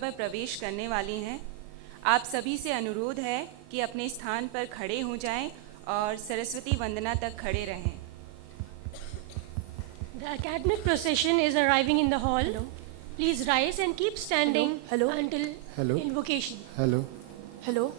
पर प्रवेश करने वाली हैं। आप सभी से अनुरोध है कि अपने स्थान पर खड़े हो जाएं और सरस्वती वंदना तक खड़े रहें। The academic procession is arriving in the hall. Hello. Please rise and keep standing Hello. until Hello. invocation. Hello. Hello.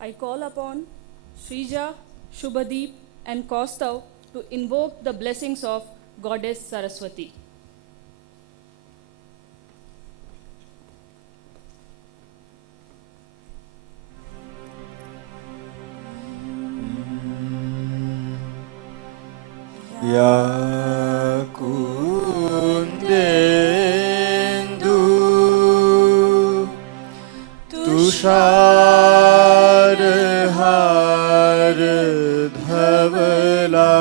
I call upon Shrija, Shubhadeep and Kaustav to invoke the blessings of Goddess Saraswati. या कुन्देन्दु तुषारहार धवला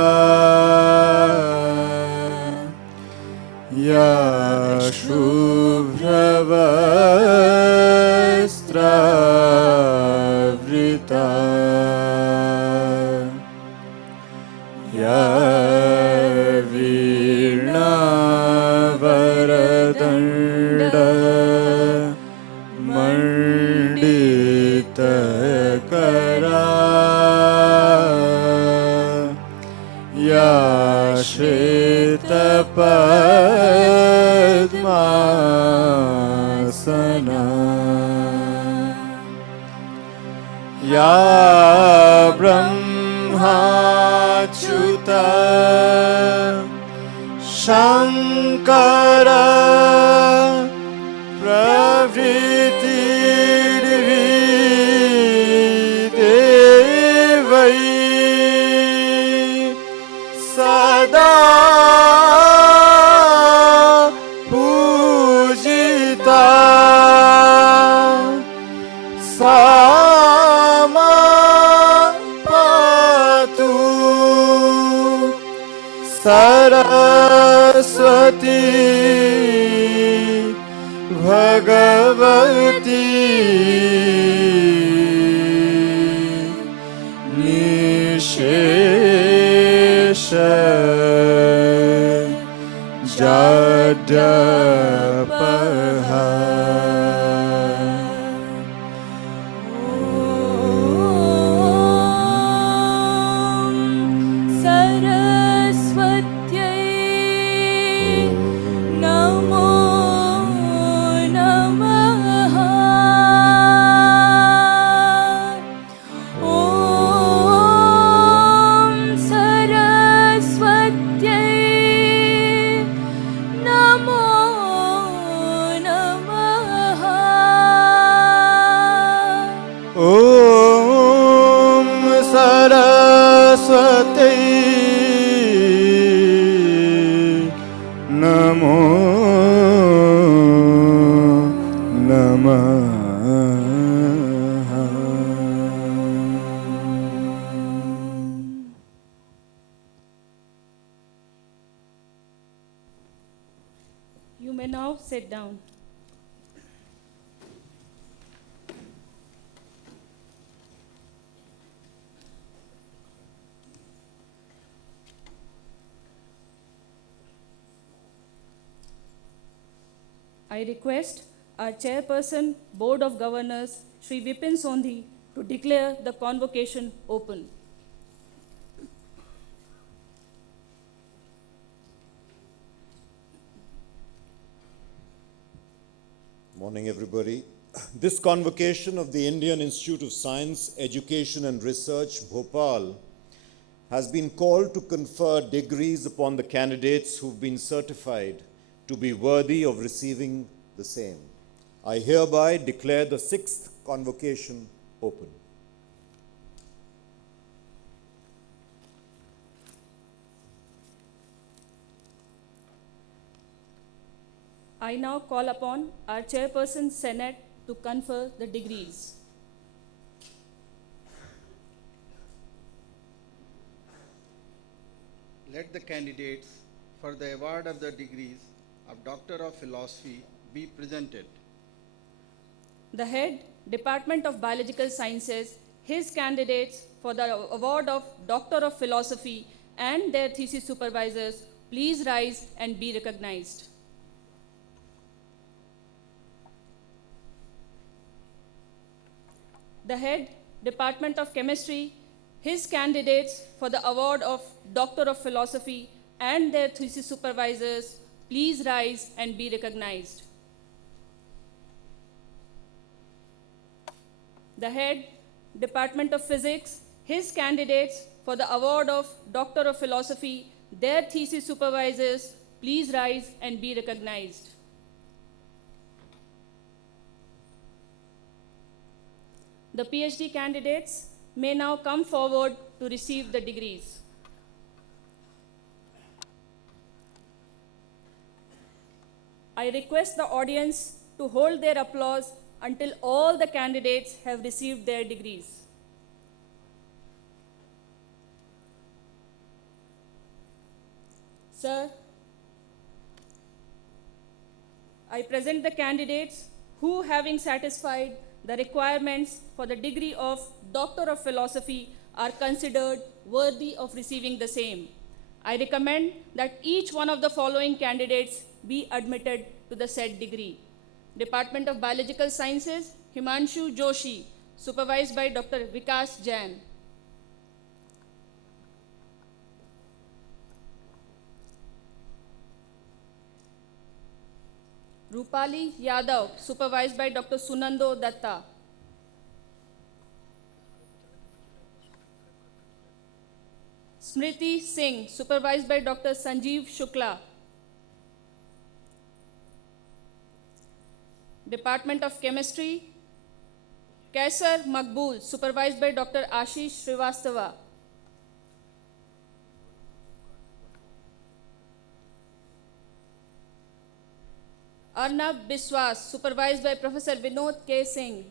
या शुभ्रवस्त्रावृता या वीणावरदण्ड मण्डितकरा या श्वेतपद्मासना या ब्रह्माच्युता शङ्कर प्रभृतिर्विदेवै सदा पूजिता सा मा पातु सरस्वती भगवती निशेष जाड्यपहा सरस्वत्यै नमो नमः ॐ सरस्वत्यै नमो नमः ॐ सरस्वती नमो नमः You may now sit down. I request our Chairperson, Board of Governors, Sri Vipin Sondhi, to declare the convocation open. Morning, everybody. This convocation of the Indian Institute of Science, Education and Research, Bhopal, has been called to confer degrees upon the candidates who've been certified to be worthy of receiving the same. I hereby declare the 6th convocation open. I now call upon our Chairperson, Senate, to confer the degrees. Let the candidates for the award of the degrees of Doctor of Philosophy be presented. The Head, Department of Biological Sciences, his candidates for the award of Doctor of Philosophy and their thesis supervisors, please rise and be recognized. The Head, Department of Chemistry, his candidates for the award of Doctor of Philosophy and their thesis supervisors, please rise and be recognized. The Head, Department of Physics, his candidates for the award of Doctor of Philosophy, their thesis supervisors, please rise and be recognized. The PhD candidates may now come forward to receive the degrees. I request the audience to hold their applause until all the candidates have received their degrees. Sir, I present the candidates who, having satisfied the requirements for the degree of Doctor of Philosophy, are considered worthy of receiving the same. I recommend that each one of the following candidates be admitted to the said degree. Department of Biological Sciences, Himanshu Joshi, supervised by Dr. Vikas Jain. Rupali Yadav, supervised by Dr. Sunando Datta. Smriti Singh, supervised by Dr. Sanjeev Shukla. Department of Chemistry, Kaisar Makbul, supervised by Dr. Ashish Srivastava. Arnab Biswas, supervised by Professor Vinod K. Singh.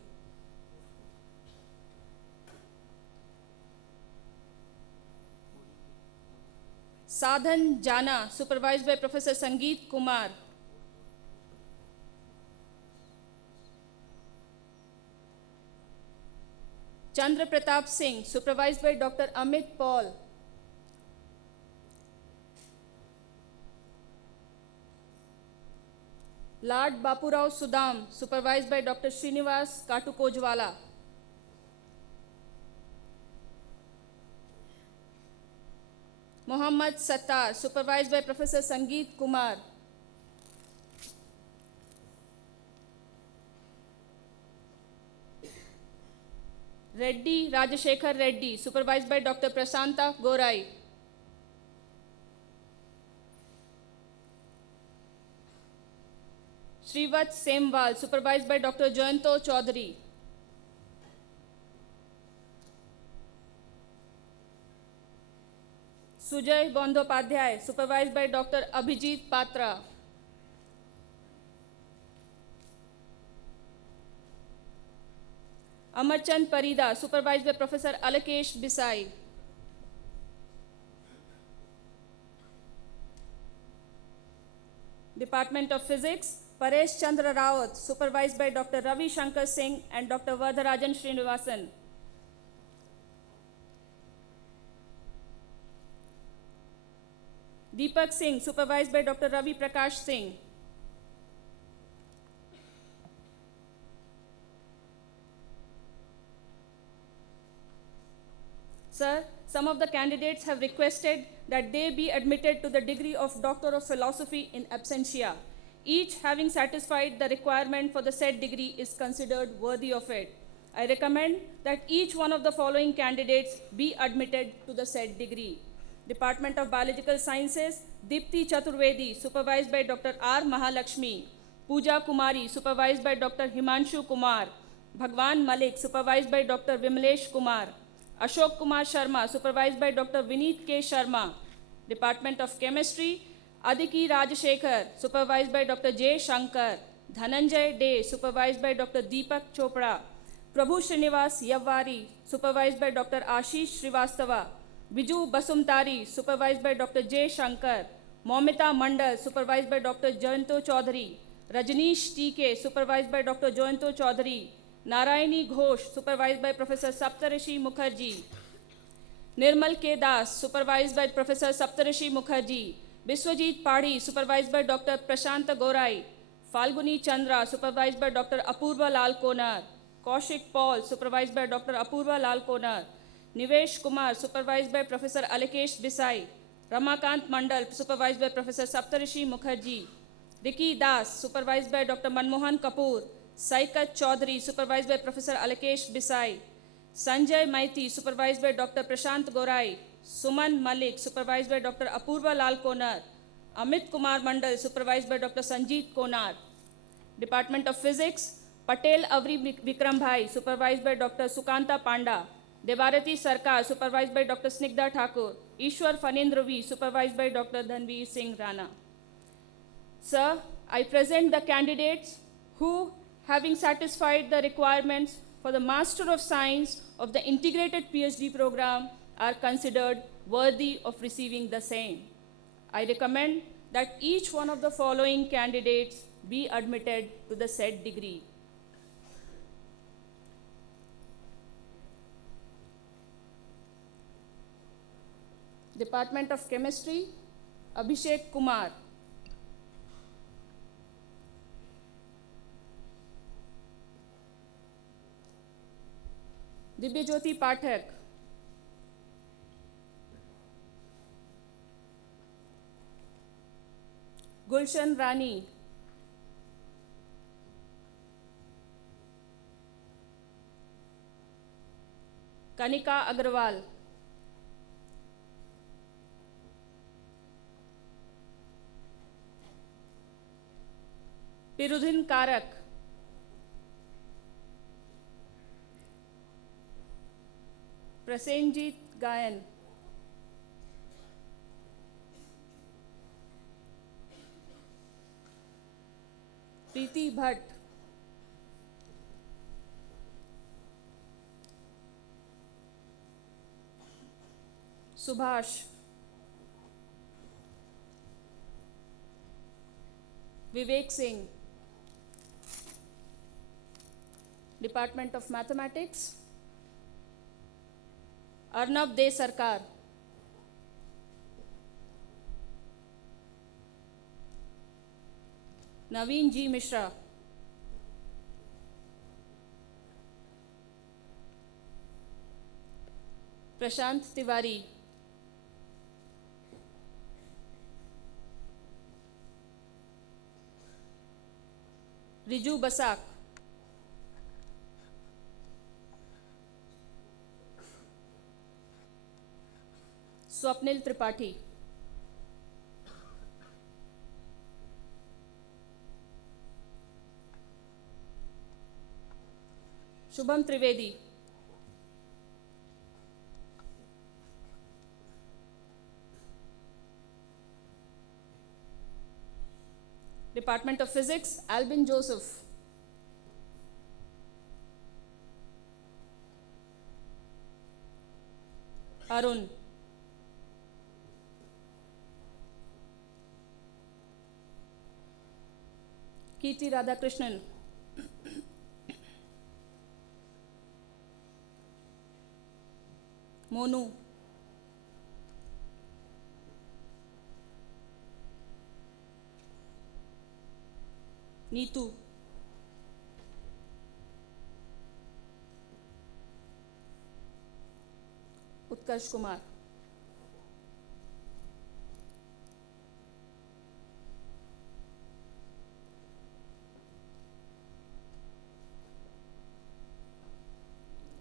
Sadhan Jana, supervised by Professor Sangeet Kumar. Chandra Pratap Singh, supervised by Dr. Amit Paul. Lard Bapurao Sudam, supervised by Dr. Srinivas Katukojwala. Mohammad Sattar, supervised by Professor Sangeet Kumar. Reddy Rajashekhar Reddy, supervised by Dr. Prasanta Gorai. Srivat Semwal, supervised by Dr. Jayanto Chaudhary. Sujay Bandyopadhyay, supervised by Dr. Abhijit Patra. Amarchand Parida, supervised by Professor Alakesh Bisai. Department of Physics, Paresh Chandra Rawat, supervised by Dr. Ravi Shankar Singh and Dr. Vardharajan Srinivasan. Deepak Singh, supervised by Dr. Ravi Prakash Singh. Sir, some of the candidates have requested that they be admitted to the degree of Doctor of Philosophy in absentia. Each having satisfied the requirement for the said degree is considered worthy of it. I recommend that each one of the following candidates be admitted to the said degree. Department of Biological Sciences, Dipti Chaturvedi, supervised by Dr. R. Mahalakshmi. Pooja Kumari, supervised by Dr. Himanshu Kumar. Bhagwan Malik, supervised by Dr. Vimlesh Kumar. Ashok Kumar Sharma, supervised by Dr. Vineet K. Sharma. Department of Chemistry, Adiki Rajashekhar, supervised by Dr. J. Shankar. Dhananjay Day, supervised by Dr. Deepak Chopra. Prabhu Srinivas Yavvari, supervised by Dr. Ashish Srivastava. Viju Basumtari, supervised by Dr. J. Shankar. Momita Mandal, supervised by Dr. Jayanto Chaudhary. Rajneesh TK, supervised by Dr. Jayanto Chaudhary. Narayani Ghosh, supervised by Professor Saptarishi Mukherjee. Nirmal K. Das, supervised by Professor Saptarishi Mukherjee. Biswajit Padhi, supervised by Dr. Prashanta Gorai. Falguni Chandra, supervised by Dr. Apurva Lal Konar. Kaushik Paul, supervised by Dr. Apurva Lal Konar. Nivesh Kumar, supervised by Professor Alakesh Bisai. Ramakant Mandal, supervised by Professor Saptarishi Mukherjee. Ricky Das, supervised by Dr. Manmohan Kapoor. Saikat Chaudhary, supervised by Professor Alakesh Bisai. Sanjay Maiti, supervised by Dr. Prashant Gorai. Suman Malik, supervised by Dr. Apurva Lal Konar. Amit Kumar Mandal, supervised by Dr. Sanjeet Konar. Department of Physics, Patel Avri Vikram Bhai, supervised by Dr. Sukanta Panda. Debarati Sarkar, supervised by Dr. Snigdha Thakur. Ishwar Fanendra V, supervised by Dr. Dhanveer Singh Rana. Sir, I present the candidates who, having satisfied the requirements for the Master of Science of the Integrated PhD program, are considered worthy of receiving the same. I recommend that each one of the following candidates be admitted to the said degree. Department of Chemistry, Abhishek Kumar. Dibyajyoti Pathak. Gulshan Rani. Kanika Agarwal. Pirudhin Karak. Prasenjit Gayan. Preeti Bhatt. Subhash. Vivek Singh. Department of Mathematics, Arnav De Sarkar. Naveen G. Mishra. Prashant Tiwari. Riju Basak. Swapnil Tripathi. Shubham Trivedi. Department of Physics, Albin Joseph. Arun. Kirti Radhakrishnan. Monu. Neetu. Utkarsh Kumar.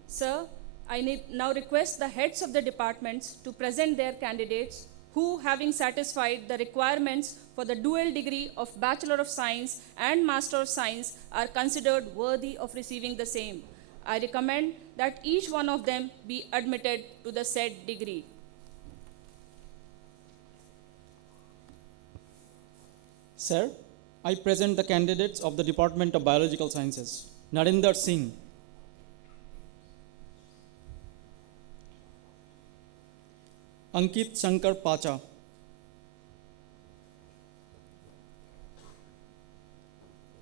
Sir, I now request the heads of the departments to present their candidates who, having satisfied the requirements for the dual degree of Bachelor of Science and Master of Science, are considered worthy of receiving the same. I recommend that each one of them be admitted to the said degree. Sir, I present the candidates of the Department of Biological Sciences. Narinder Singh. Ankit Shankar Pacha.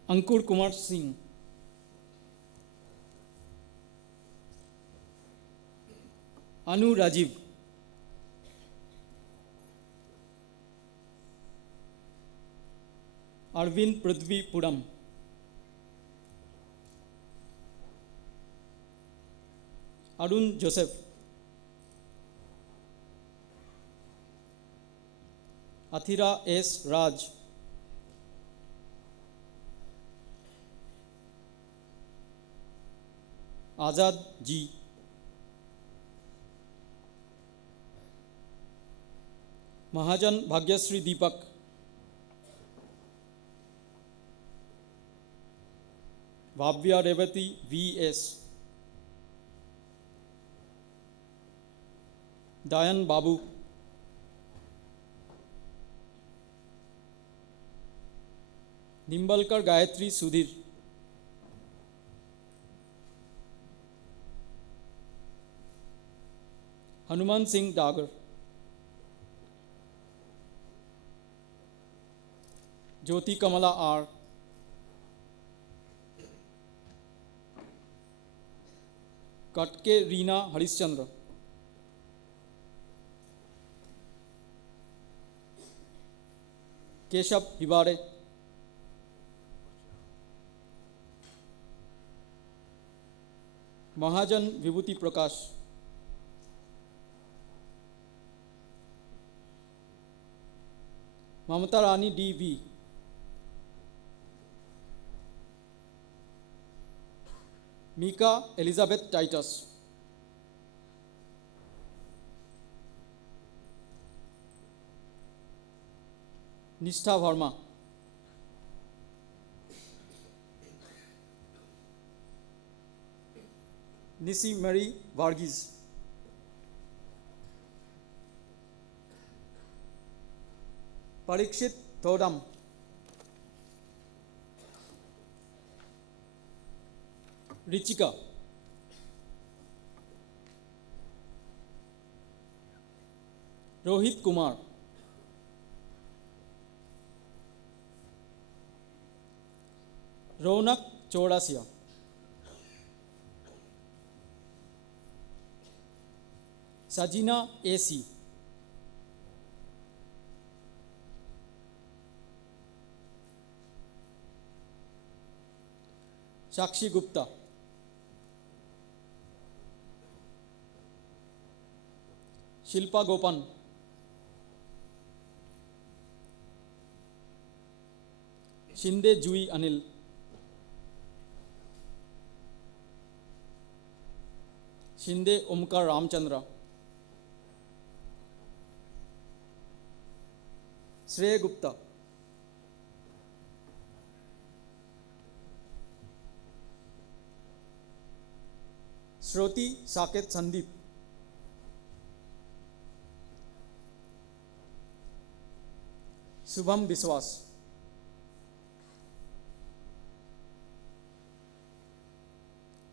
Ankur Kumar Singh. Anu Rajiv. Arvind Prithvi Puram. Arun Joseph. Athira S. Raj. Azad G. Mahajan Bhagyasri Deepak. Bhavya Revati V.S. Dayan Babu. Nimbalkar Gayatri Sudhir, Hanuman Singh Dagar, Jyoti Kamala R, Katke Reena Harishchandra, Keshav Hibare, Mahajan Vibhuti Prakash, Mamata Rani D V, Mika Elizabeth Titus, Nishtha Verma, Nisi Mary Varghese, Parikshit Thodam, Richika, Rohit Kumar, Raunak Chaurasia, Sajina AC, Sakshi Gupta, Shilpa Gopan, Shinde Jui Anil, Shinde Omkar Ramchandra, Shrey Gupta, श्रुति साकेत संदीप, शुभम विश्वास,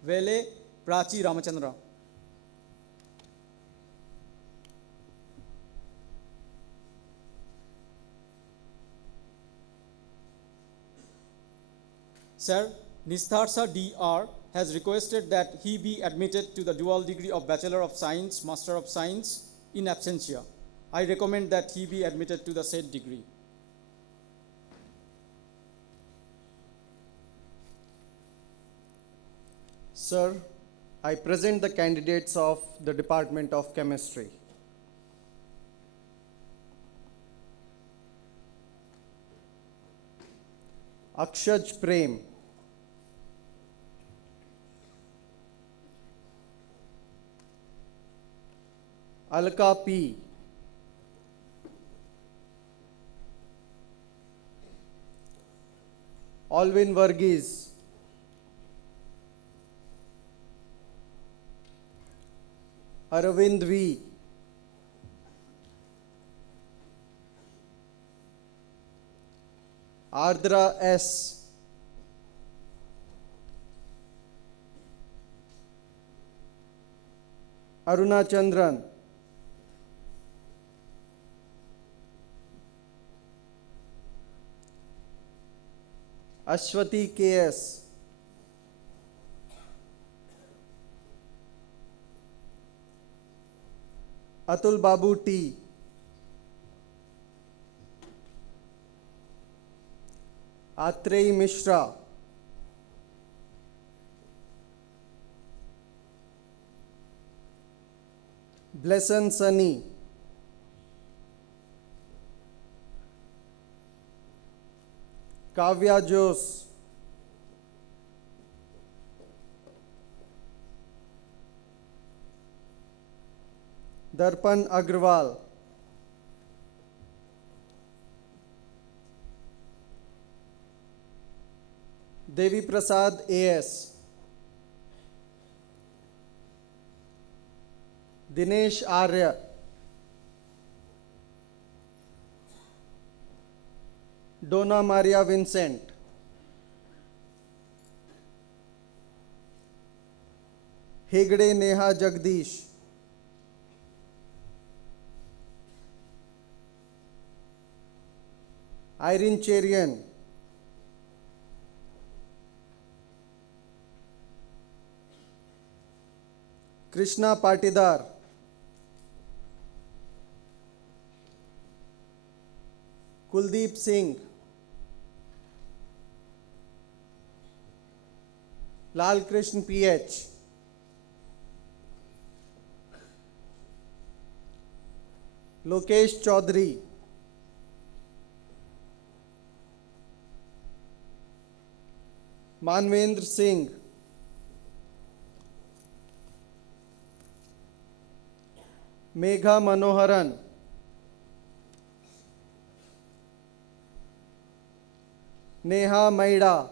वेले Prachi Ramchandra, Sir, Nistharsa D.R. has requested that he be admitted to the dual degree of Bachelor of Science, Master of Science in absentia. I recommend that he be admitted to the said degree. Sir, I present the candidates of the Department of Chemistry. Akshaj Prem, Alka P, Alvin Varghese, Arvind V, Ardra S, Aruna Chandran, Ashwati KS, Atul Babu T, Atreyi Mishra, Blesson Sunny, Kavya Jose, Darpan Agrawal, Devi Prasad AS, Dinesh Arya, Donna Maria Vincent, Hegde Neha Jagdish, Irene Cherian, Krishna Patidar, Kuldeep Singh, Lal Krishna PH, Lokesh Chaudhary, Manvendra Singh, Megha Manoharan, Neha Maida,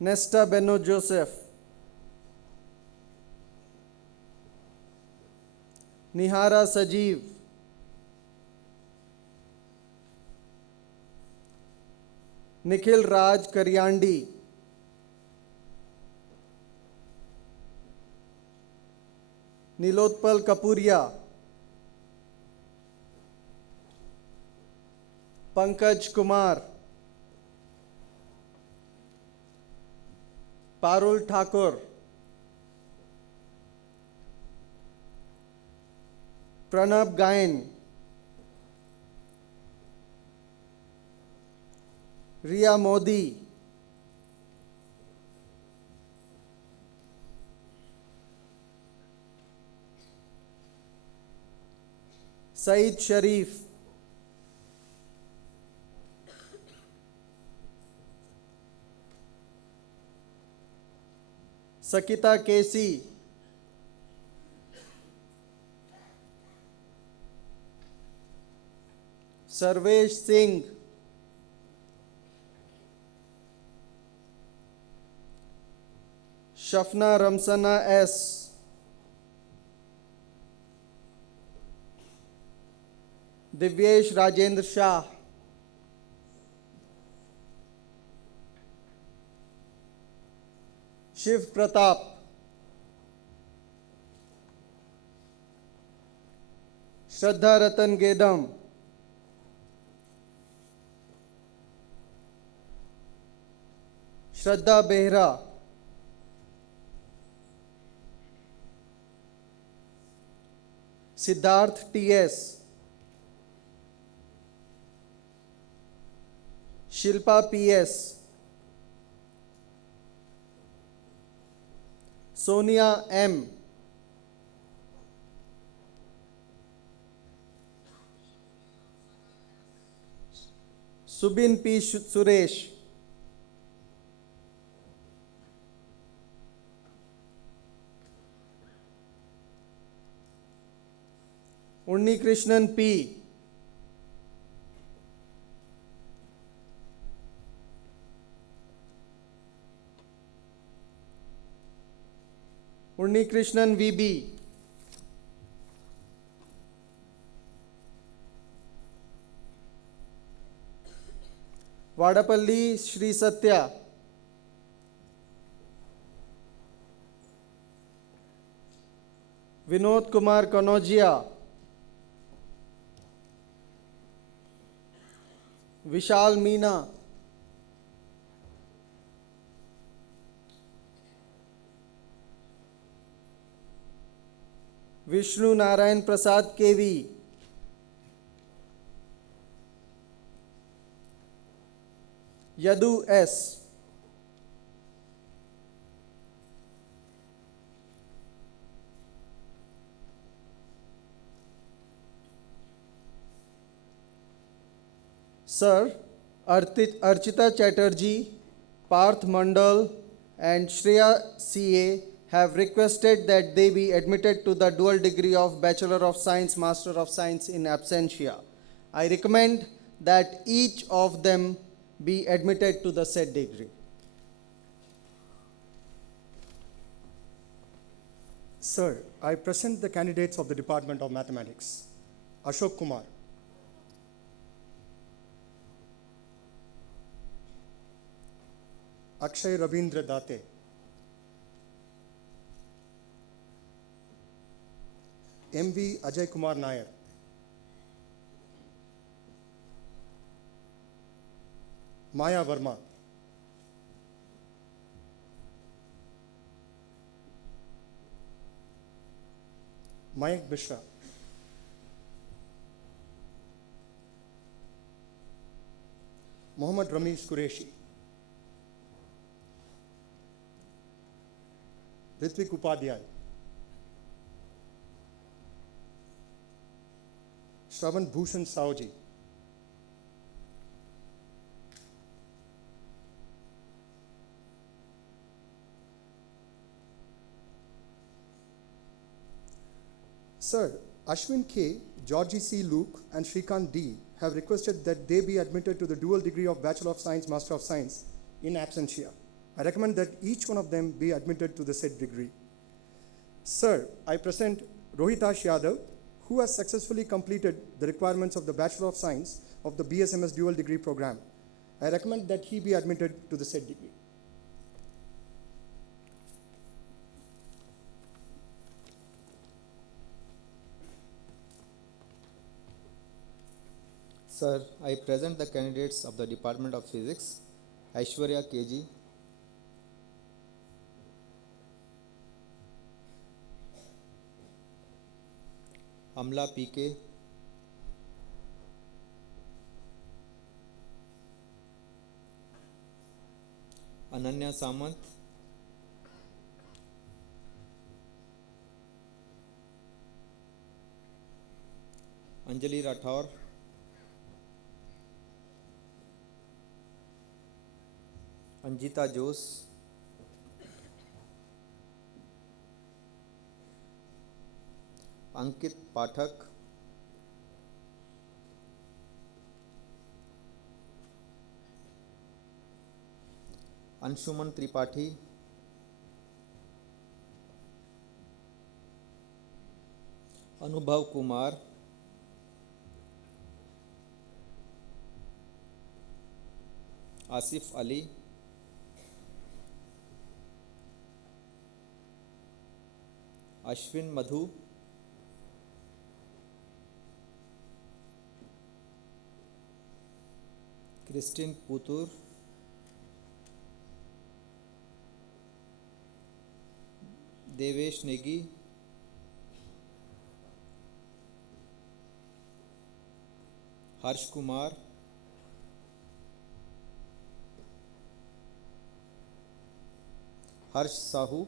Nesta Beno Joseph, Nihara Sajeev, Nikhil Raj Karyandi, Nilotpal Kapuria, Pankaj Kumar, Parul Thakur, Pranab Gain, Riya Modi, Saeed Sharif, Sakita Kesi, Sarvesh Singh, Shafna Ramsana S, Divyesh Rajendra Shah, Shiv Pratap, Shraddha Ratan Gedam, Shraddha Behra, Siddharth T.S., Shilpa P.S., Sonia M., Subin P. Suresh, Unni Krishnan P., Unni Krishnan VB, Vadapalli Sri Satya, Vinod Kumar Kanojia, Vishal Meena, Vishnu Narayan Prasad KV, Yadu S., Sir, Archita Chatterjee, Parth Mandal, and Shreya CA have requested that they be admitted to the dual degree of Bachelor of Science, Master of Science in absentia. I recommend that each of them be admitted to the said degree. Sir, I present the candidates of the Department of Mathematics. Ashok Kumar, Akshay Rabindra Date, M.V. Ajay Kumar Nair, Maya Verma, Mayank Mishra, Mohammad Ramesh Qureshi, Ritvik Upadhyay, Shravan Bhushan Saoji, Sir, Ashwin K, Georgie C. Luke, and Shrikant D have requested that they be admitted to the dual degree of Bachelor of Science, Master of Science in absentia. I recommend that each one of them be admitted to the said degree. Sir, I present Rohitash Yadav, who has successfully completed the requirements of the Bachelor of Science of the BSMS dual degree program. I recommend that he be admitted to the said degree. Sir, I present the candidates of the Department of Physics, Aishwarya KG, Amla PK, Ananya Samant, Anjali Rathore, Anjita Jose, Ankit Pathak, Anshuman Tripathi, Anubhav Kumar, Asif Ali, Ashwin Madhu, Christine Putur, Devesh Negi, Harsh Kumar, Harsh Sahu,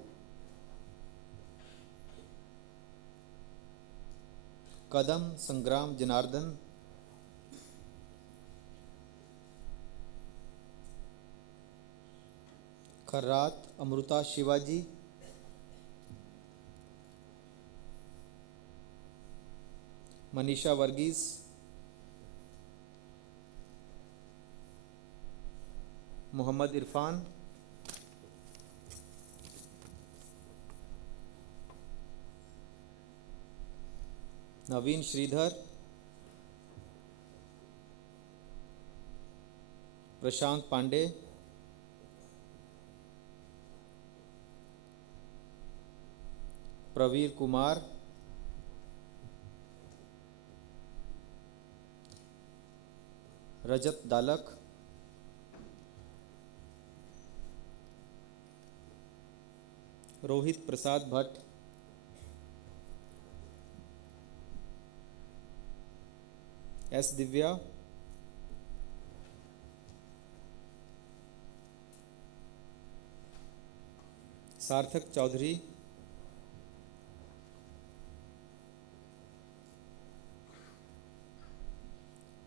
Kadam Sangram Janardhan, Kharrat Amruta Shivaji, Manisha Varghese, Muhammad Irfan, Naveen Sridhar, Prashant Pandey, Praveer Kumar, Rajat Dalak, Rohit Prasad Bhatt, S. Divya, Sarthak Chaudhary,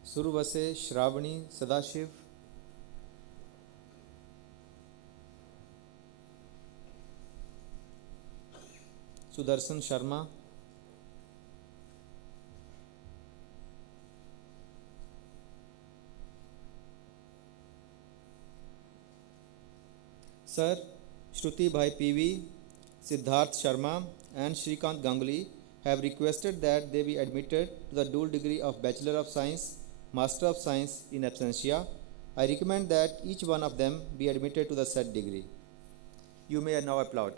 Survase Shravani Sadashiv, Sudarshan Sharma, Sir, Shruti Bhai PV, Siddharth Sharma and Shrikant Ganguly have requested that they be admitted to the dual degree of Bachelor of Science, Master of Science in absentia. I recommend that each one of them be admitted to the said degree. You may now applaud.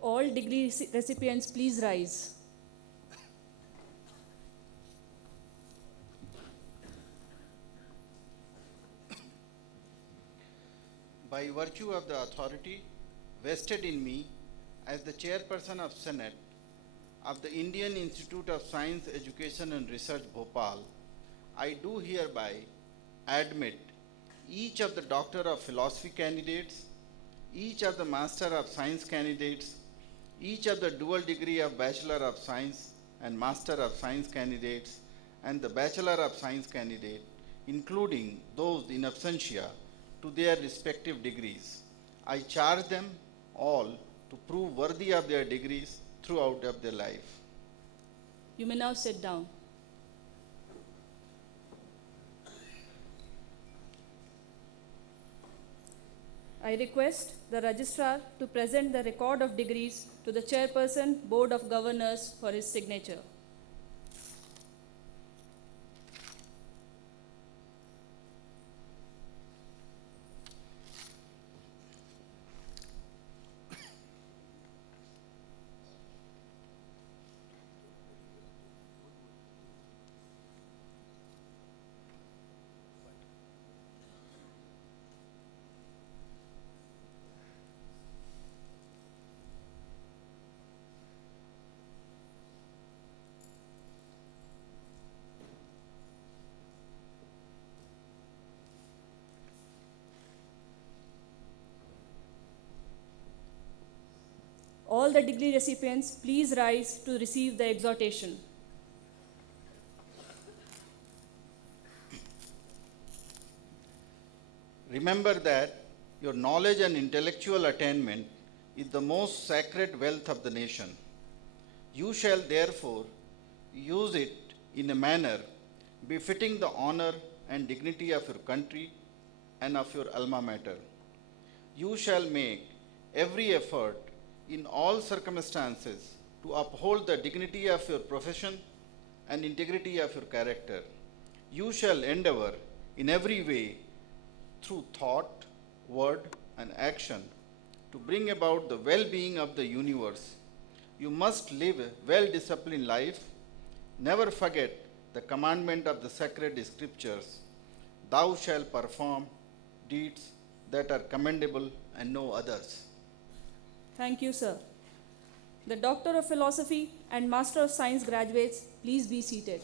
All degree recipients, please rise. By virtue of the authority vested in me as the Chairperson of Senate of the Indian Institute of Science, Education and Research, Bhopal, I do hereby admit each of the Doctor of Philosophy candidates, each of the Master of Science candidates, each of the dual degree of Bachelor of Science and Master of Science candidates, and the Bachelor of Science candidate, including those in absentia, to their respective degrees. I charge them all to prove worthy of their degrees throughout of their life. You may now sit down. I request the Registrar to present the record of degrees to the Chairperson, Board of Governors for his signature. All the degree recipients, please rise to receive the exhortation. Remember that your knowledge and intellectual attainment is the most sacred wealth of the nation. You shall therefore use it in a manner befitting the honor and dignity of your country and of your alma mater. You shall make every effort in all circumstances to uphold the dignity of your profession and integrity of your character. You shall endeavor in every way through thought, word, and action to bring about the well-being of the universe. You must live a well-disciplined life. Never forget the commandment of the sacred scriptures. Thou shalt perform deeds that are commendable and no others. Thank you, sir. The Doctor of Philosophy and Master of Science graduates, please be seated.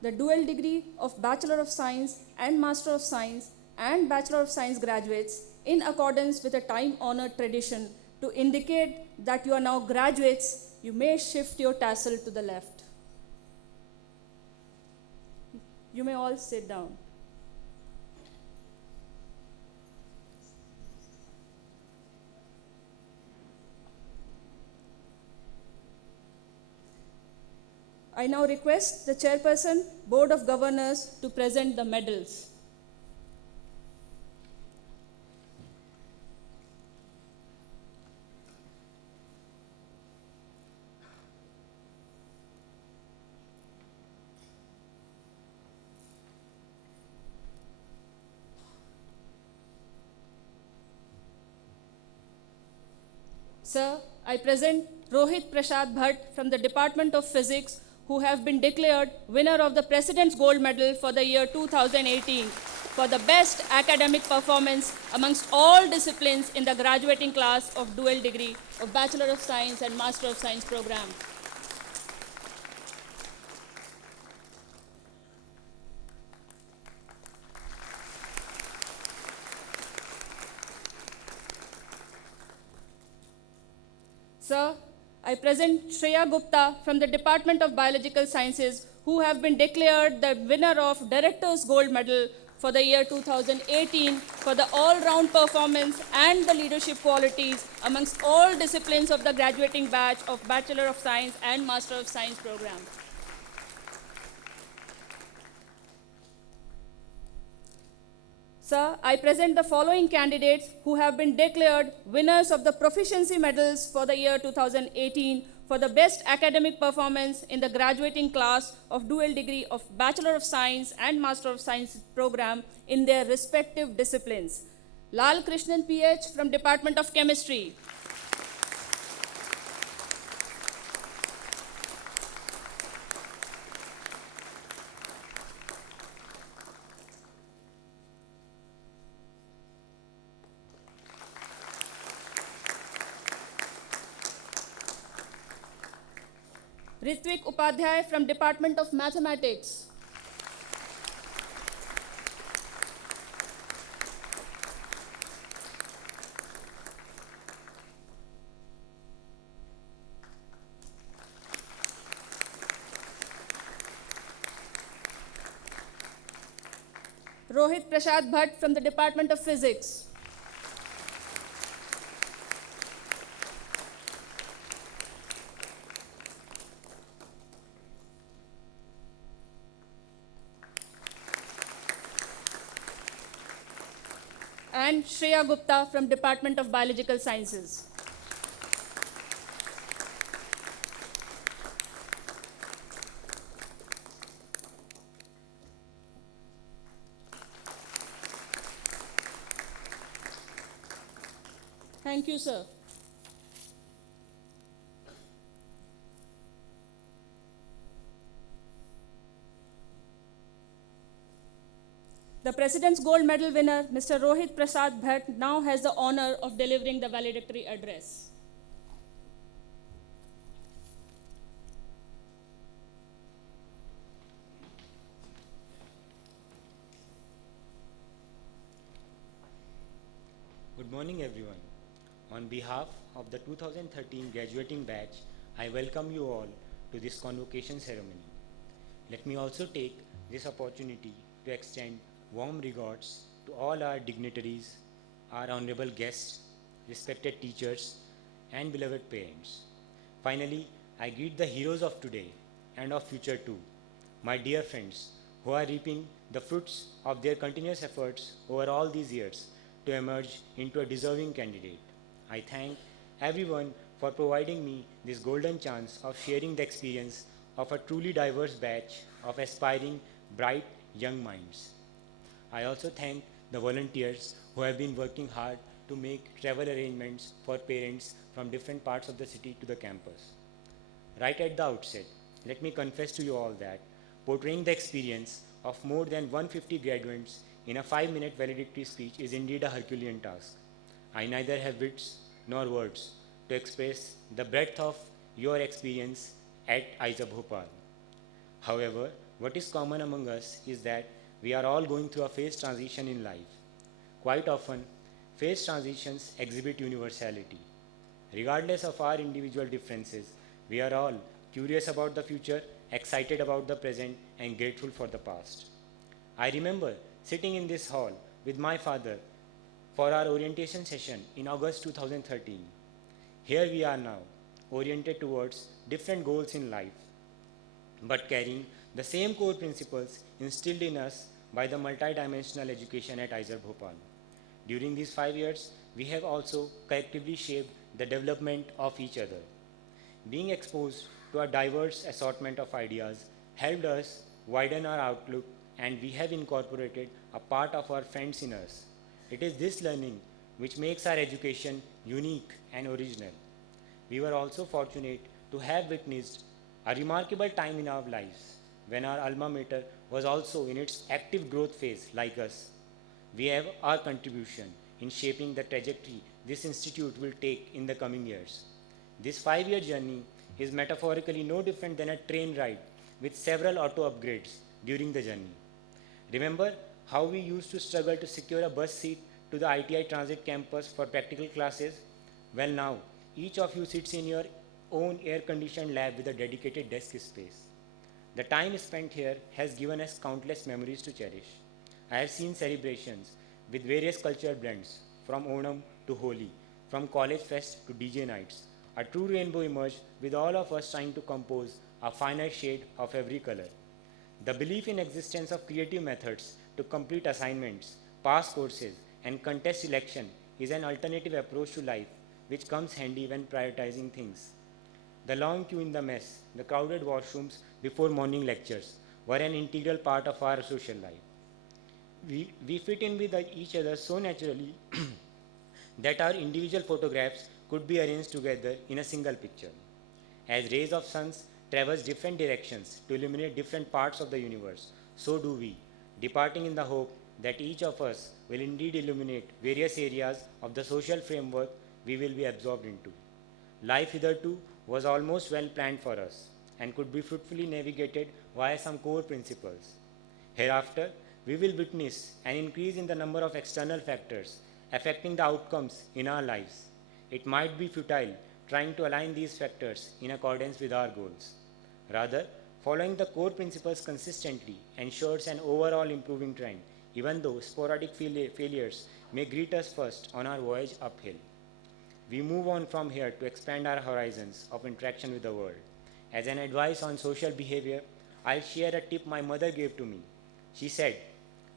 The dual degree of Bachelor of Science and Master of Science and Bachelor of Science graduates, in accordance with a time-honored tradition, to indicate that you are now graduates, you may shift your tassel to the left. You may all sit down. I now request the Chairperson, Board of Governors to present the medals. Sir, I present Rohit Prasad Bhatt from the Department of Physics, who have been declared winner of the President's Gold Medal for the year 2018 for the best academic performance amongst all disciplines in the graduating class of dual degree of Bachelor of Science and Master of Science program. Sir, I present Shreya Gupta from the Department of Biological Sciences, who have been declared the winner of Director's Gold Medal for the year 2018 for the all-round performance and the leadership qualities amongst all disciplines of the graduating batch of Bachelor of Science and Master of Science program. Sir, I present the following candidates who have been declared winners of the Proficiency Medals for the year 2018 for the best academic performance in the graduating class of dual degree of Bachelor of Science and Master of Science program in their respective disciplines. Lal Krishnan PH from Department of Chemistry. Ritvik Upadhyay from Department of Mathematics. Rohit Prasad Bhatt from the Department of Physics. And Shreya Gupta from Department of Biological Sciences. Thank you, sir. The President's Gold Medal winner, Mr. Rohit Prasad Bhatt, now has the honor of delivering the valedictory address. Good morning, everyone. On behalf of the 2013 graduating batch, I welcome you all to this convocation ceremony. Let me also take this opportunity to extend warm regards to all our dignitaries, our honorable guests, respected teachers, and beloved parents. Finally, I greet the heroes of today and of future too, my dear friends who are reaping the fruits of their continuous efforts over all these years to emerge into a deserving candidate. I thank everyone for providing me this golden chance of sharing the experience of a truly diverse batch of aspiring, bright young minds. I also thank the volunteers who have been working hard to make travel arrangements for parents from different parts of the city to the campus. Right at the outset, let me confess to you all that portraying the experience of more than 150 graduates in a 5-minute valedictory speech is indeed a Herculean task. I neither have wits nor words to express the breadth of your experience at IISER Bhopal. However, what is common among us is that we are all going through a phase transition in life. Quite often, phase transitions exhibit universality. Regardless of our individual differences, we are all curious about the future, excited about the present, and grateful for the past. I remember sitting in this hall with my father for our orientation session in August 2013. Here we are now, oriented towards different goals in life, but carrying the same core principles instilled in us by the multidimensional education at IISER Bhopal. During these 5 years, we have also collectively shaped the development of each other. Being exposed to a diverse assortment of ideas helped us widen our outlook, and we have incorporated a part of our friends in us. It is this learning which makes our education unique and original. We were also fortunate to have witnessed a remarkable time in our lives when our alma mater was also in its active growth phase like us. We have our contribution in shaping the trajectory this institute will take in the coming years. This 5-year journey is metaphorically no different than a train ride with several auto upgrades during the journey. Remember how we used to struggle to secure a bus seat to the ITI Transit campus for practical classes? Well, now each of you sits in your own air-conditioned lab with a dedicated desk space. The time spent here has given us countless memories to cherish. I have seen celebrations with various cultural blends, from Onam to Holi, from college fest to DJ nights. A true rainbow emerged with all of us trying to compose a finer shade of every color. The belief in existence of creative methods to complete assignments, pass courses, and contest selection is an alternative approach to life which comes handy when prioritizing things. The long queue in the mess, the crowded washrooms before morning lectures were an integral part of our social life. We fit in with each other so naturally that our individual photographs could be arranged together in a single picture. As rays of suns traverse different directions to illuminate different parts of the universe, so do we, departing in the hope that each of us will indeed illuminate various areas of the social framework we will be absorbed into. Life hitherto was almost well planned for us and could be fruitfully navigated via some core principles. Hereafter, we will witness an increase in the number of external factors affecting the outcomes in our lives. It might be futile trying to align these factors in accordance with our goals. Rather, following the core principles consistently ensures an overall improving trend, even though sporadic failures may greet us first on our voyage uphill. We move on from here to expand our horizons of interaction with the world. As an advice on social behavior, I'll share a tip my mother gave to me. She said,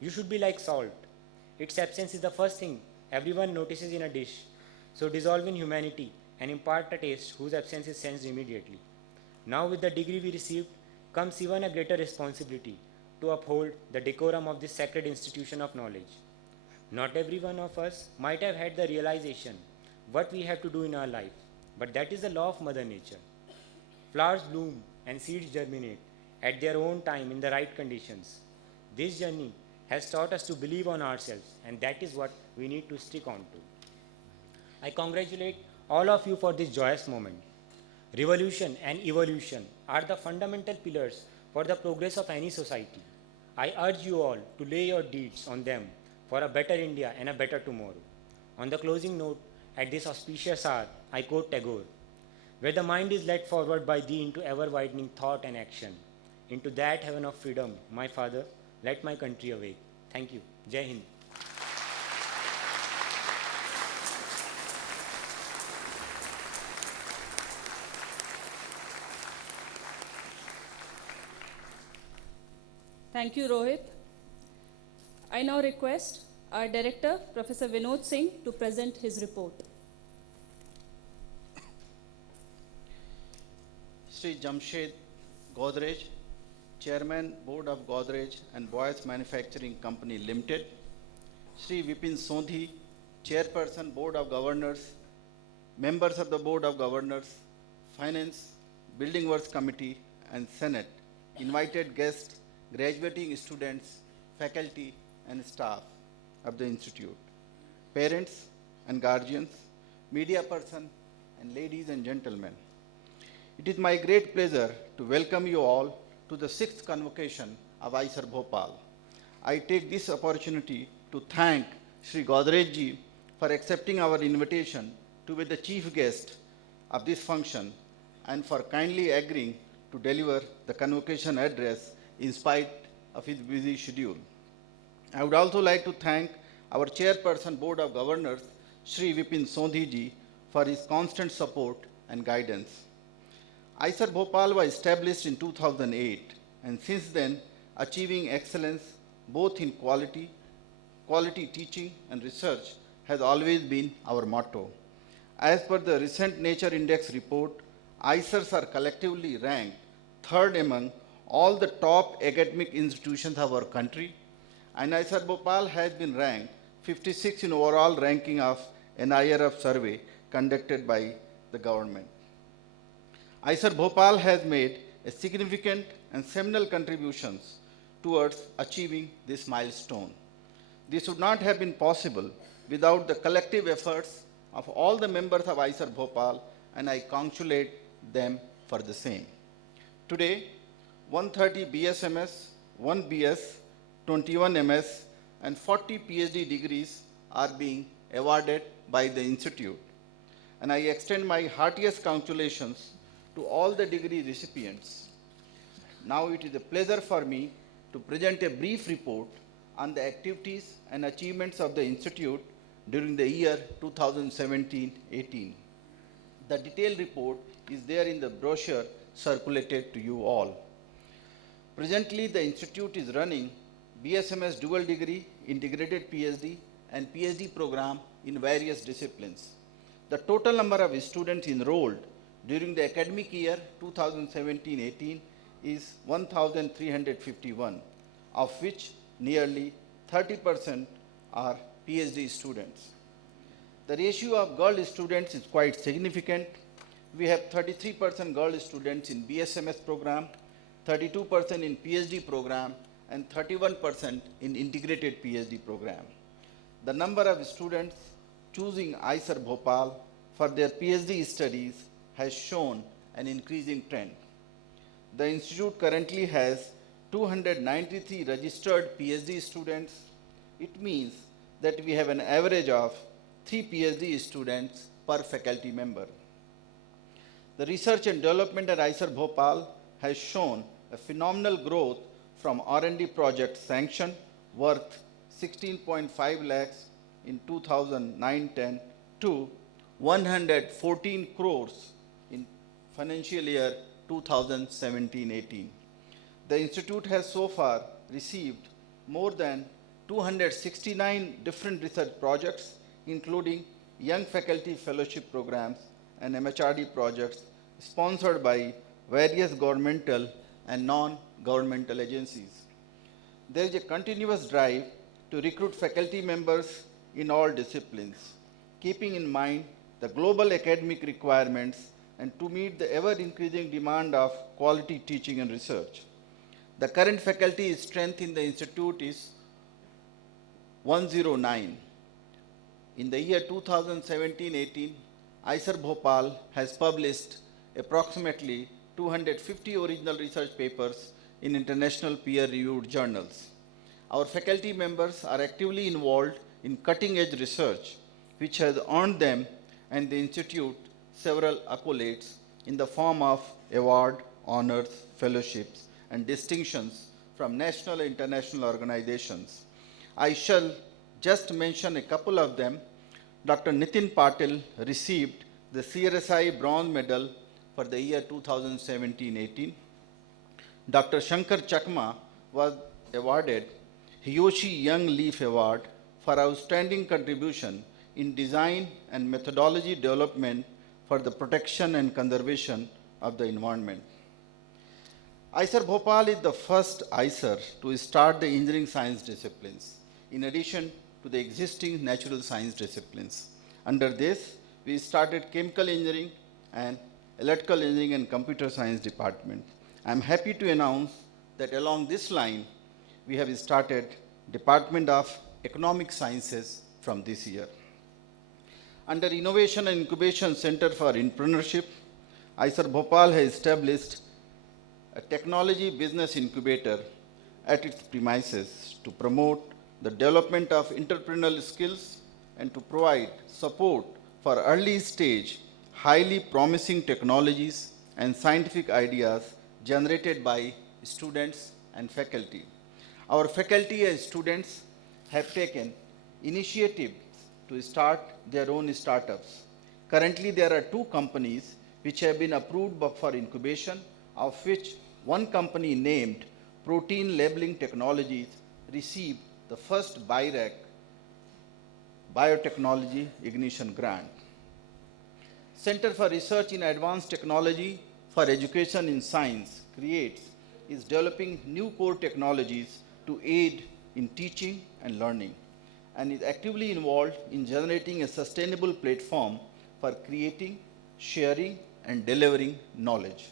"You should be like salt. Its absence is the first thing everyone notices in a dish. So dissolve in humanity and impart a taste whose absence is sensed immediately." Now, with the degree we received, comes even a greater responsibility to uphold the decorum of this sacred institution of knowledge. Not every one of us might have had the realization what we have to do in our life, but that is the law of Mother Nature. Flowers bloom and seeds germinate at their own time in the right conditions. This journey has taught us to believe on ourselves, and that is what we need to stick on to. I congratulate all of you for this joyous moment. Revolution and evolution are the fundamental pillars for the progress of any society. I urge you all to lay your deeds on them for a better India and a better tomorrow. On the closing note, at this auspicious hour, I quote Tagore, "Where the mind is led forward by thee into ever-widening thought and action, into that heaven of freedom, my father, let my country awake." Thank you. Jai Hind. Thank you, Rohit. I now request our Director, Professor Vinod Singh, to present his report. Sri Jamshed Godrej, Chairman, Board of Godrej and Boyce Manufacturing Company Limited. Sri Vipin Sondhi, Chairperson, Board of Governors, members of the Board of Governors, Finance, Building Works Committee and Senate, invited guests, graduating students, faculty and staff of the Institute, parents and guardians, media person and ladies and gentlemen. It is my great pleasure to welcome you all to the 6th convocation of IISER Bhopal. I take this opportunity to thank Sri Godrej ji for accepting our invitation to be the chief guest of this function and for kindly agreeing to deliver the convocation address in spite of his busy schedule. I would also like to thank our Chairperson Board of Governors, Sri Vipin Sondhi ji, for his constant support and guidance. IISER Bhopal was established in 2008 and since then achieving excellence both in quality teaching and research has always been our motto. As per the recent Nature Index report, IISERs are collectively ranked third among all the top academic institutions of our country, and IISER Bhopal has been ranked 56 in overall ranking of NIRF survey conducted by the government. IISER Bhopal has made a significant and seminal contributions towards achieving this milestone. This would not have been possible without the collective efforts of all the members of IISER Bhopal, and I congratulate them for the same. Today, 130 BSMS, 1 BS, 21 MS, and 40 PhD degrees are being awarded by the Institute. And I extend my heartiest congratulations to all the degree recipients. Now it is a pleasure for me to present a brief report on the activities and achievements of the Institute during the year 2017-18. The detailed report is there in the brochure circulated to you all. Presently, the Institute is running BSMS dual degree, integrated PhD, and PhD program in various disciplines. The total number of students enrolled during the academic year 2017-18 is 1,351, of which nearly 30% are PhD students. The ratio of girl students is quite significant. We have 33% girl students in BSMS program, 32% in PhD program, and 31% in integrated PhD program. The number of students choosing IISER Bhopal for their PhD studies has shown an increasing trend. The institute currently has 293 registered PhD students. It means that we have an average of 3 PhD students per faculty member. The research and development at IISER Bhopal has shown a phenomenal growth from R&D projects sanctioned worth 16.5 lakhs in 2009-10 to 114 crores in financial year 2017-18. The institute has so far received more than 269 different research projects, including young faculty fellowship programs and MHRD projects sponsored by various governmental and non-governmental agencies. There is a continuous drive to recruit faculty members in all disciplines, keeping in mind the global academic requirements and to meet the ever-increasing demand of quality teaching and research. The current faculty strength in the institute is 109. In the year 2017-18, IISER Bhopal has published approximately 250 original research papers in international peer-reviewed journals. Our faculty members are actively involved in cutting-edge research, which has earned them and the institute several accolades in the form of award, honors, fellowships, and distinctions from national and international organizations. I shall just mention a couple of them. Dr. Nitin Patil received the CRSI Bronze Medal for the year 2017-18. Dr. Shankar Chakma was awarded Hiyoshi Young Leaf Award for outstanding contribution in design and methodology development for the protection and conservation of the environment. IISER Bhopal is the first IISER to start the engineering science disciplines, in addition to the existing natural science disciplines. Under this, we started chemical engineering and electrical engineering and computer science department. I am happy to announce that along this line, we have started Department of Economic Sciences from this year. Under Innovation and Incubation Center for Entrepreneurship, IISER Bhopal has established a technology business incubator at its premises to promote the development of entrepreneurial skills and to provide support for early stage, highly promising technologies and scientific ideas generated by students and faculty. Our faculty and students have taken initiatives to start their own startups. Currently, there are 2 companies which have been approved for incubation, of which one company named Protein Labeling Technologies received the first BIRAC Biotechnology Ignition Grant. Center for Research in Advanced Technology for Education in Science CREATES is developing new core technologies to aid in teaching and learning, and is actively involved in generating a sustainable platform for creating, sharing, and delivering knowledge.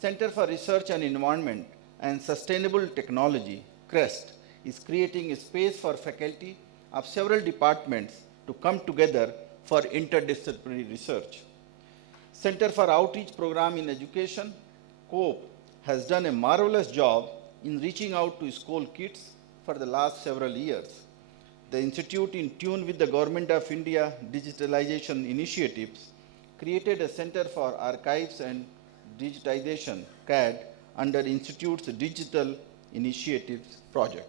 Center for Research on Environment and Sustainable Technology, CREST, is creating a space for faculty of several departments to come together for interdisciplinary research. Center for Outreach Program in Education, COPE, has done a marvelous job in reaching out to school kids for the last several years. The institute, in tune with the Government of India digitalization initiatives, created a Center for Archives and Digitization, CAD, under Institute's Digital Initiatives project.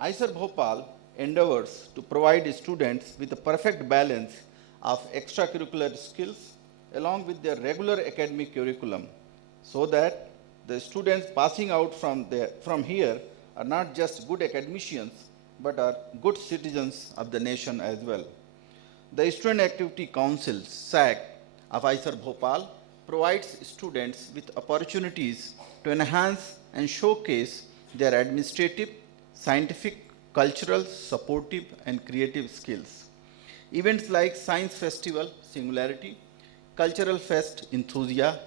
IISER Bhopal endeavors to provide students with a perfect balance of extracurricular skills along with their regular academic curriculum so that the students passing out from here are not just good academicians but are good citizens of the nation as well. The Student Activity Council, SAC, of IISER Bhopal provides students with opportunities to enhance and showcase their administrative, scientific, cultural, supportive, and creative skills. Events like Science Festival, Singularity, Cultural Fest, Enthusia,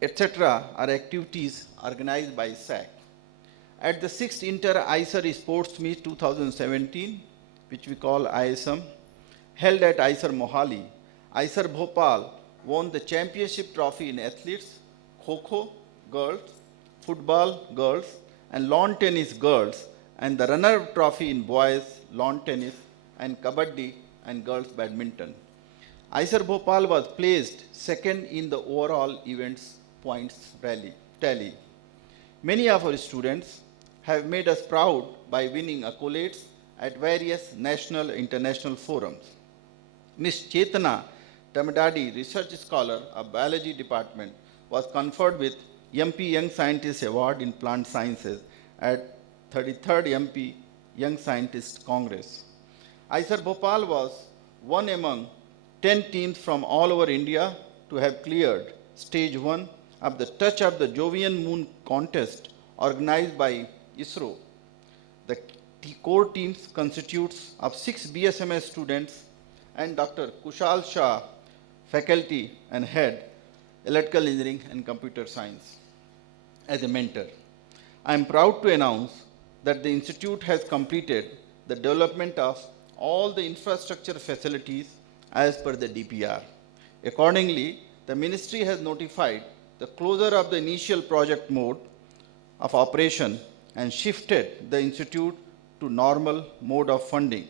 etc. are activities organized by SAC. At the 6th Inter-IISER Sports Meet 2017, which we call ISM, held at IISER Mohali, IISER Bhopal won the championship trophy in athletes, Kho-Kho girls, football girls, and lawn tennis girls, and the runner-up trophy in boys, lawn tennis, and kabaddi and girls badminton. IISER Bhopal was placed second in the overall events points tally. Many of our students have made us proud by winning accolades at various national and international forums. Ms. Chetana Tamadadi, Research Scholar of Biology Department, was conferred with MP Young Scientist Award in Plant Sciences at 33rd MP Young Scientist Congress. IISER Bhopal was one among 10 teams from all over India to have cleared stage 1 of the Touch of the Jovian Moon contest organized by ISRO. The core teams constitutes of 6 BSMS students and Dr. Kushal Shah, faculty and head, electrical engineering and computer science, as a mentor. I am proud to announce that the institute has completed the development of all the infrastructure facilities as per the DPR. Accordingly, the ministry has notified the closure of the initial project mode of operation and shifted the institute to normal mode of funding.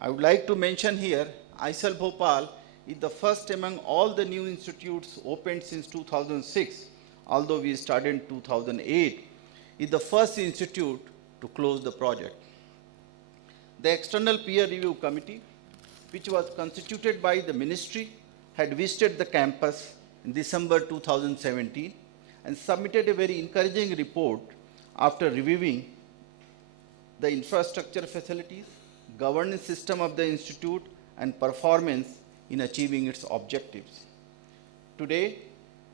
I would like to mention here, IISER Bhopal is the first among all the new institutes opened since 2006, although we started in 2008, is the first institute to close the project. The external peer review committee, which was constituted by the ministry, had visited the campus in December 2017 and submitted a very encouraging report after reviewing the infrastructure facilities, governance system of the institute, and performance in achieving its objectives. Today,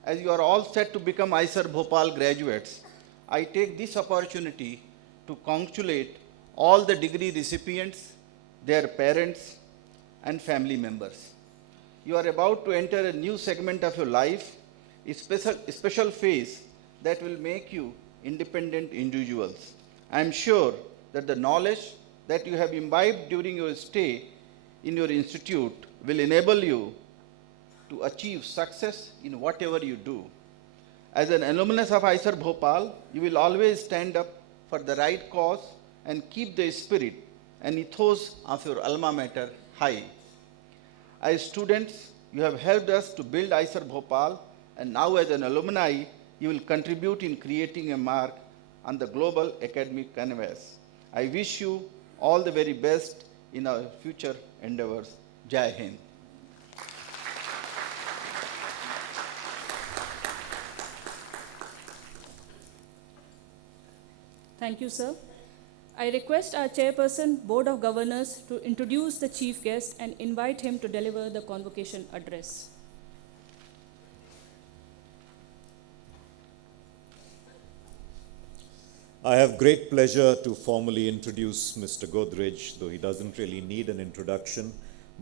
as you are all set to become IISER Bhopal graduates, I take this opportunity to congratulate all the degree recipients, their parents, and family members. You are about to enter a new segment of your life, a special phase that will make you independent individuals. I am sure that the knowledge that you have imbibed during your stay in your institute will enable you to achieve success in whatever you do. As an alumnus of IISER Bhopal, you will always stand up for the right cause and keep the spirit and ethos of your alma mater high. As students, you have helped us to build IISER Bhopal, and now as an alumni, you will contribute in creating a mark on the global academic canvas. I wish you all the very best in our future endeavors. Jai Hind. Thank you, sir. I request our Chairperson, Board of Governors, to introduce the Chief Guest and invite him to deliver the convocation address. I have great pleasure to formally introduce Mr. Godrej, though he doesn't really need an introduction.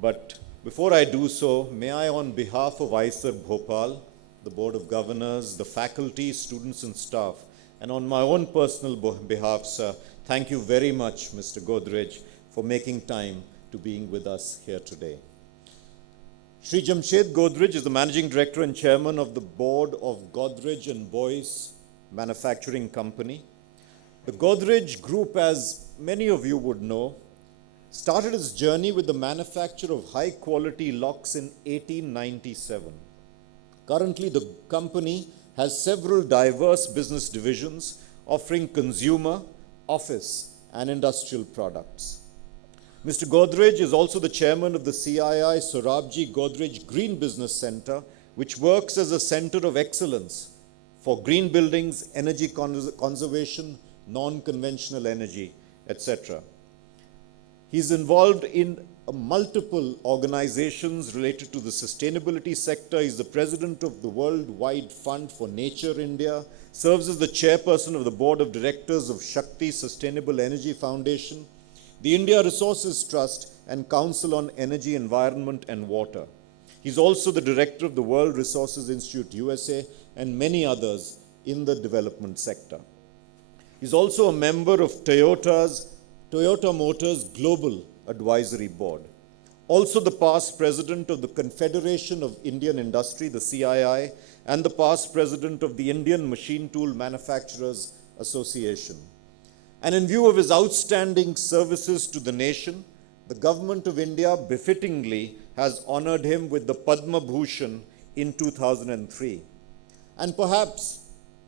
But before I do so, may I, on behalf of IISER Bhopal, the Board of Governors, the faculty, students and staff, and on my own personal behalf, sir, thank you very much, Mr. Godrej, for making time to being with us here today. Shri Jamshed Godrej is the Managing Director and Chairman of the Board of Godrej and Boyce Manufacturing Company. The Godrej Group, as many of you would know, started its journey with the manufacture of high-quality locks in 1897. Currently, the company has several diverse business divisions offering consumer, office, and industrial products. Mr. Godrej is also the chairman of the CII Sorabji Godrej Green Business Center, which works as a center of excellence for green buildings, energy conservation, non-conventional energy, etc. He's involved in multiple organizations related to the sustainability sector. He's the president of the Worldwide Fund for Nature India, serves as the chairperson of the board of directors of Shakti Sustainable Energy Foundation, the India Resources Trust, and Council on Energy, Environment and Water. He's also the director of the World Resources Institute, USA, and many others in the development sector. He's also a member of Toyota Motors Global Advisory Board. Also the past president of the Confederation of Indian Industry, the CII, and the past president of the Indian Machine Tool Manufacturers Association. And in view of his outstanding services to the nation, the government of India befittingly has honored him with the Padma Bhushan in 2003. And perhaps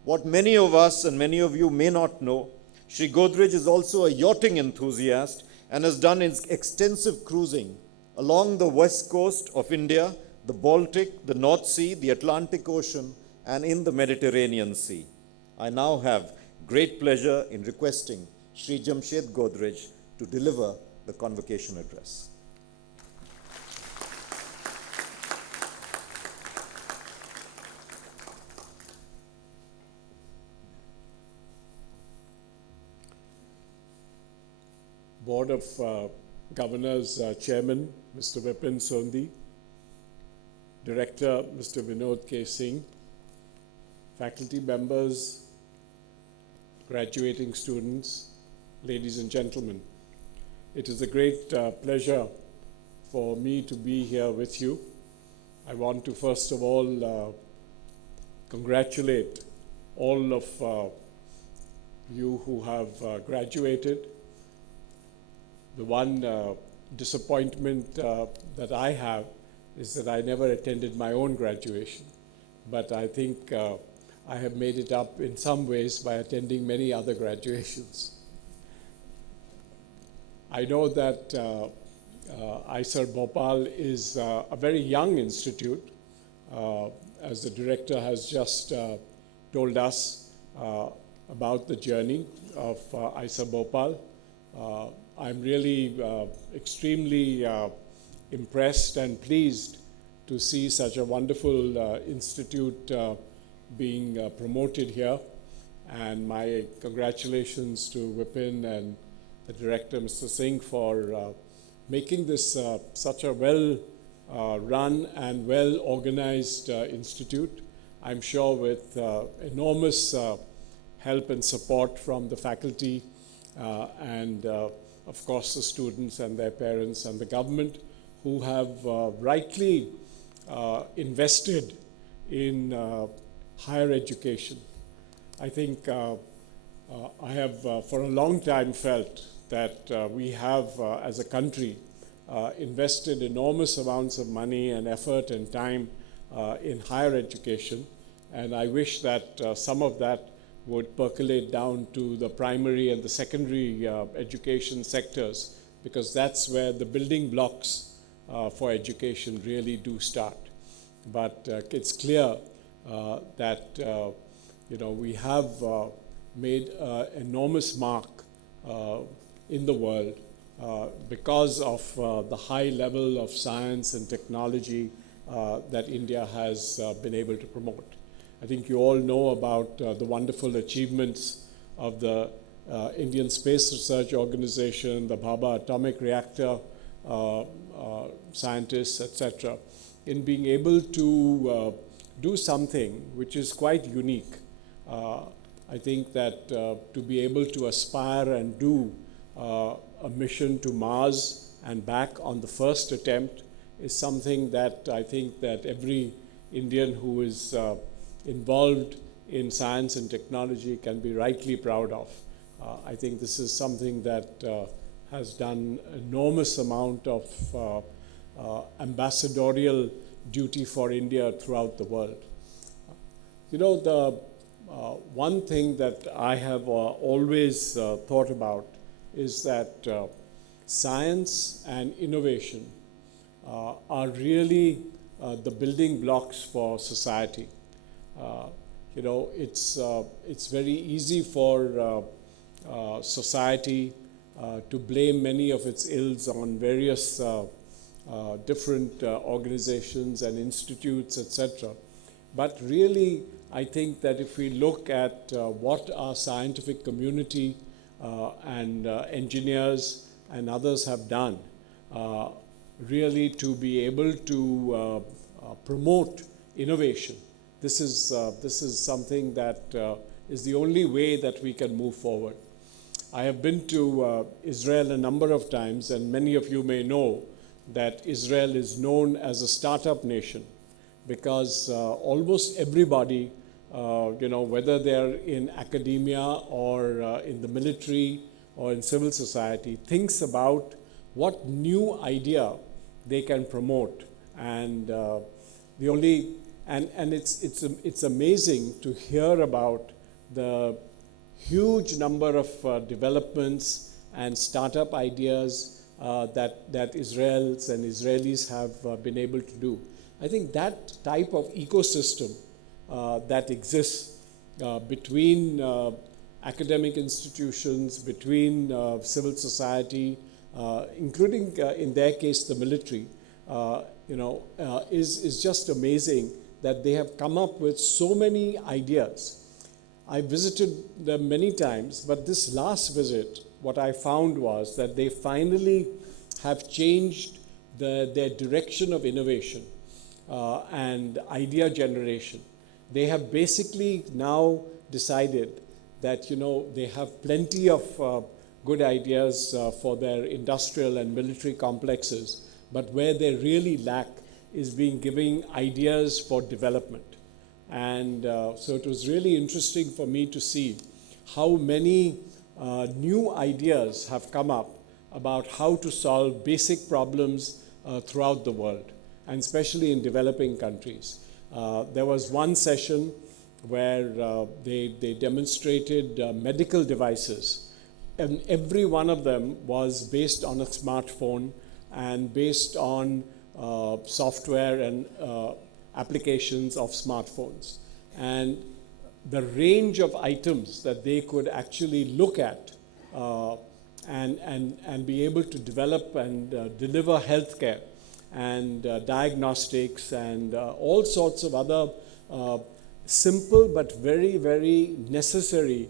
what many of us and many of you may not know, Shri Godrej is also a yachting enthusiast and has done extensive cruising along the west coast of India, the Baltic, the North Sea, the Atlantic Ocean, and in the Mediterranean Sea. I now have great pleasure in requesting Shri Jamshed Godrej to deliver the convocation address. Board of Governors Chairman, Mr. Vipin Sondhi, Director, Mr. Vinod K. Singh, faculty members, graduating students, ladies and gentlemen. It is a great pleasure for me to be here with you. I want to first of all congratulate all of you who have graduated. The one disappointment that I have is that I never attended my own graduation, but I think I have made it up in some ways by attending many other graduations. I know that IISER Bhopal is a very young institute, as the director has just told us about the journey of IISER Bhopal. I'm really extremely impressed and pleased to see such a wonderful institute being promoted here. And my congratulations to Vipin and the director, Mr. Singh, for making this such a well run and well organized institute. I'm sure with enormous help and support from the faculty and of course the students and their parents and the government, who have rightly invested in higher education. I think I have for a long time felt that we have as a country invested enormous amounts of money and effort and time in higher education, and I wish that some of that would percolate down to the primary and the secondary education sectors, because that's where the building blocks for education really do start. But it's clear that we have made an enormous mark in the world because of the high level of science and technology that India has been able to promote. I think you all know about the wonderful achievements of the Indian Space Research Organization, the Bhabha atomic reactor scientists, etc., in being able to do something which is quite unique. I think that to be able to aspire and do a mission to Mars and back on the first attempt is something that I think that every Indian who is involved in science and technology can be rightly proud of. I think this is something that has done enormous amount of ambassadorial duty for India throughout the world. The one thing that I have always thought about is that science and innovation are really the building blocks for society. It's very easy for society to blame many of its ills on various different organizations and institutes, etc. But really, I think that if we look at what our scientific community and engineers and others have done, really to be able to promote innovation, this is something that is the only way that we can move forward. I have been to Israel a number of times, and many of you may know that Israel is known as a startup nation because almost everybody, whether they're in academia or in the military or in civil society, thinks about what new idea they can promote. And it's amazing to hear about the huge number of developments and startup ideas that Israelis and Israelis have been able to do. I think that type of ecosystem that exists between academic institutions, between civil society, including in their case the military, is just amazing that they have come up with so many ideas. I visited them many times, but this last visit, what I found was that they finally have changed their direction of innovation and idea generation. They have basically now decided that they have plenty of good ideas for their industrial and military complexes, but where they really lack is giving ideas for development. And so it was really interesting for me to see how many new ideas have come up about how to solve basic problems throughout the world, and especially in developing countries. There was one session where they demonstrated medical devices, and every one of them was based on a smartphone and based on software and applications of smartphones. And the range of items that they could actually look at and be able to develop and deliver healthcare and diagnostics and all sorts of other simple but very, very necessary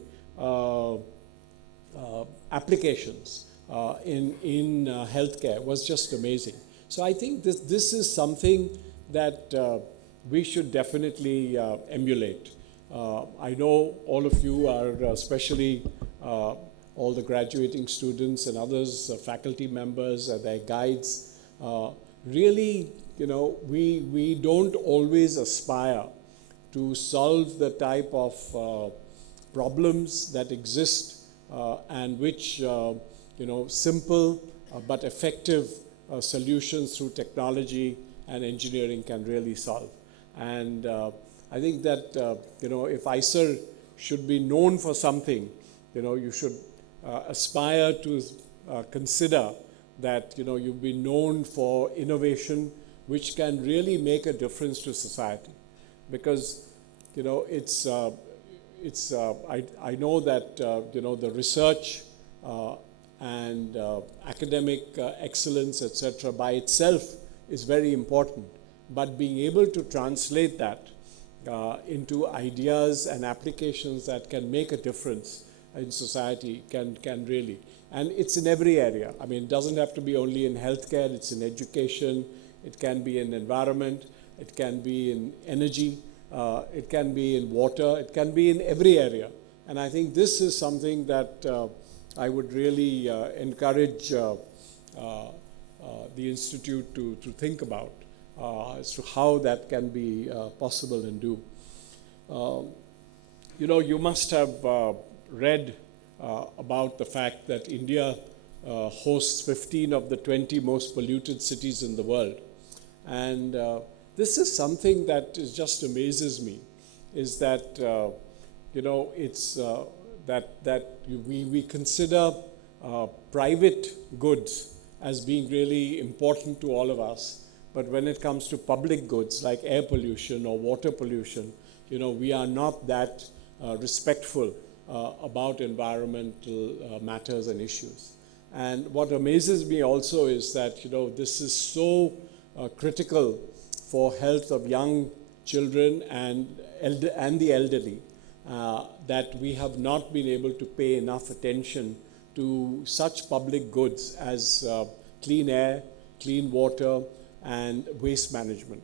applications in healthcare was just amazing. So I think this is something that we should definitely emulate. I know all of you are, especially all the graduating students and others, faculty members, their guides, really, we don't always aspire to solve the type of problems that exist and which, simple but effective solutions through technology and engineering can really solve. And I think that, if IISER should be known for something, you should aspire to consider that, you've been known for innovation which can really make a difference to society. Because, I know that, the research and academic excellence, etc., by itself is very important. But being able to translate that into ideas and applications that can make a difference in society can really. And it's in every area. I mean, it doesn't have to be only in healthcare, it's in education, it can be in environment, it can be in energy, it can be in water, it can be in every area. And I think this is something that I would really encourage the Institute to think about as to how that can be possible and do. You must have read about the fact that India hosts 15 of the 20 most polluted cities in the world. And this is something that just amazes me, is that, it's we consider private goods as being really important to all of us. But when it comes to public goods like air pollution or water pollution, we are not that respectful about environmental matters and issues. And what amazes me also is that, this is so critical for health of young children and the elderly, that we have not been able to pay enough attention to such public goods as clean air, clean water, and waste management.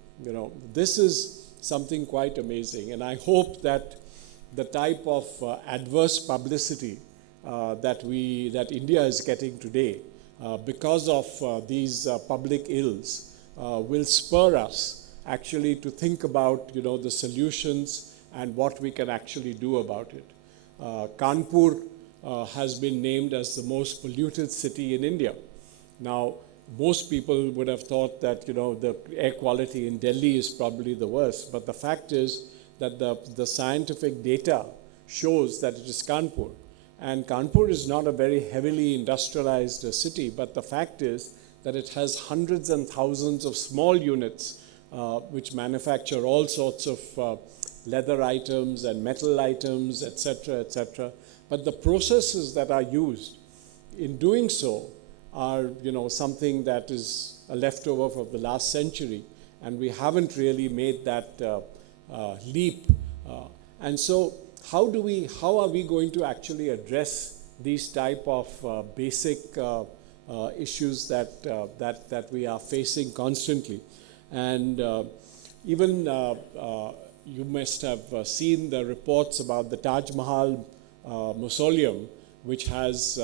This is something quite amazing, and I hope that the type of adverse publicity that India is getting today because of these public ills will spur us actually to think about the solutions and what we can actually do about it. Kanpur has been named as the most polluted city in India. Now, most people would have thought that the air quality in Delhi is probably the worst, but the fact is that the scientific data shows that it is Kanpur. And Kanpur is not a very heavily industrialized city, but the fact is that it has hundreds and thousands of small units which manufacture all sorts of leather items and metal items, etc., etc. But the processes that are used in doing so are, something that is a leftover from the last century, and we haven't really made that leap. And so, how are we going to actually address these type of basic issues that we are facing constantly? And even you must have seen the reports about the Taj Mahal mausoleum, which has,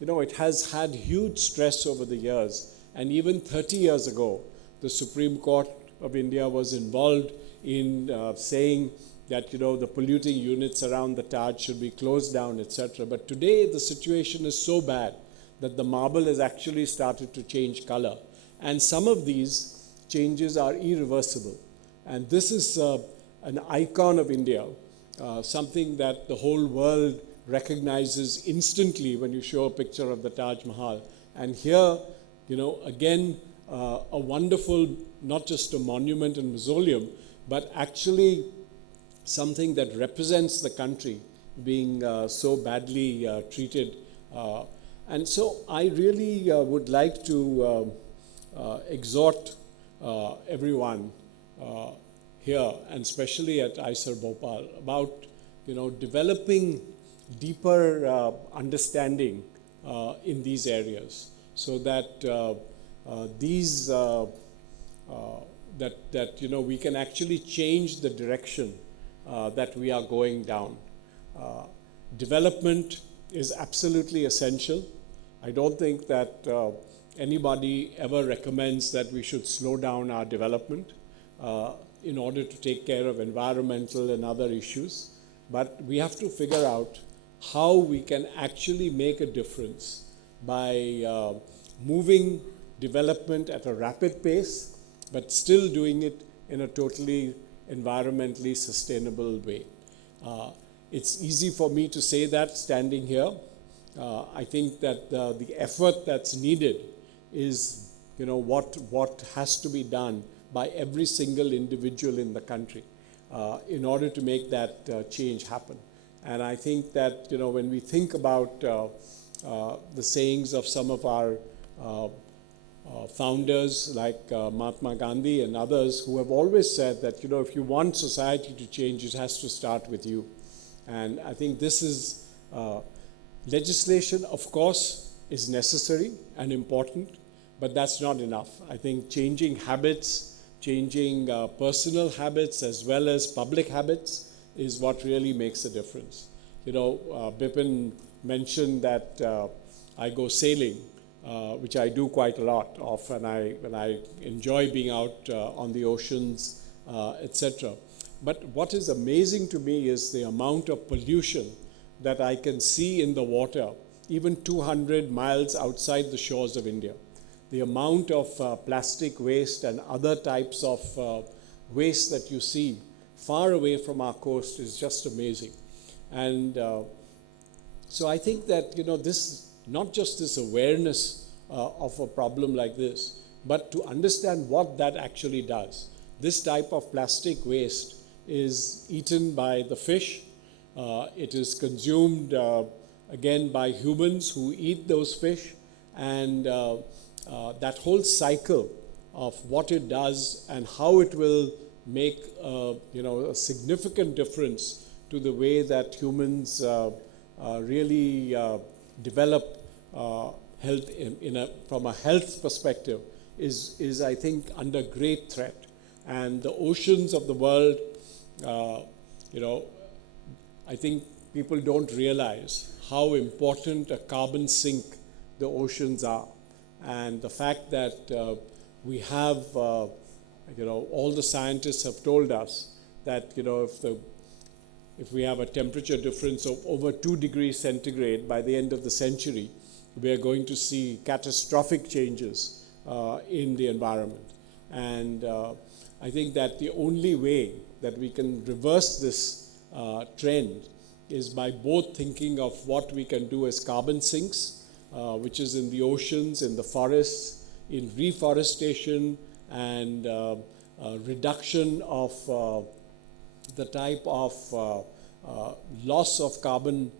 it has had huge stress over the years. And even 30 years ago, the Supreme Court of India was involved in saying that, the polluting units around the Taj should be closed down, etc. But today, the situation is so bad that the marble has actually started to change color. And some of these changes are irreversible. And this is an icon of India, something that the whole world recognizes instantly when you show a picture of the Taj Mahal. And here, again, a wonderful, not just a monument and mausoleum, but actually something that represents the country being so badly treated. And so I really would like to exhort everyone here, and especially at IISER Bhopal, about developing deeper understanding in these areas, so that we can actually change the direction that we are going down. Development is absolutely essential. I don't think that anybody ever recommends that we should slow down our development in order to take care of environmental and other issues. But we have to figure out how we can actually make a difference by moving development at a rapid pace, but still doing it in a totally environmentally sustainable way. It's easy for me to say that standing here. I think that the effort that's needed is, what has to be done by every single individual in the country in order to make that change happen. And I think that, when we think about the sayings of some of our founders like Mahatma Gandhi and others who have always said that, if you want society to change, it has to start with you. And I think this is legislation, of course, is necessary and important, but that's not enough. I think changing habits, changing personal habits as well as public habits is what really makes a difference. Bipin mentioned that I go sailing, which I do quite a lot of, and I enjoy being out on the oceans, etc. But what is amazing to me is the amount of pollution that I can see in the water, even 200 miles outside the shores of India. The amount of plastic waste and other types of waste that you see far away from our coast is just amazing. And so I think that, this, not just this awareness of a problem like this, but to understand what that actually does. This type of plastic waste is eaten by the fish. It is consumed again by humans who eat those fish. And that whole cycle of what it does and how it will make a significant difference to the way that humans really develop health from a health perspective is I think under great threat. And the oceans of the world, I think people don't realize how important a carbon sink the oceans are. And the fact that we have, all the scientists have told us that, if we have a temperature difference of over 2 degrees centigrade by the end of the century, we are going to see catastrophic changes in the environment. And I think that the only way that we can reverse this trend is by both thinking of what we can do as carbon sinks, which is in the oceans, in the forests, in reforestation, and reduction of the type of loss of carbon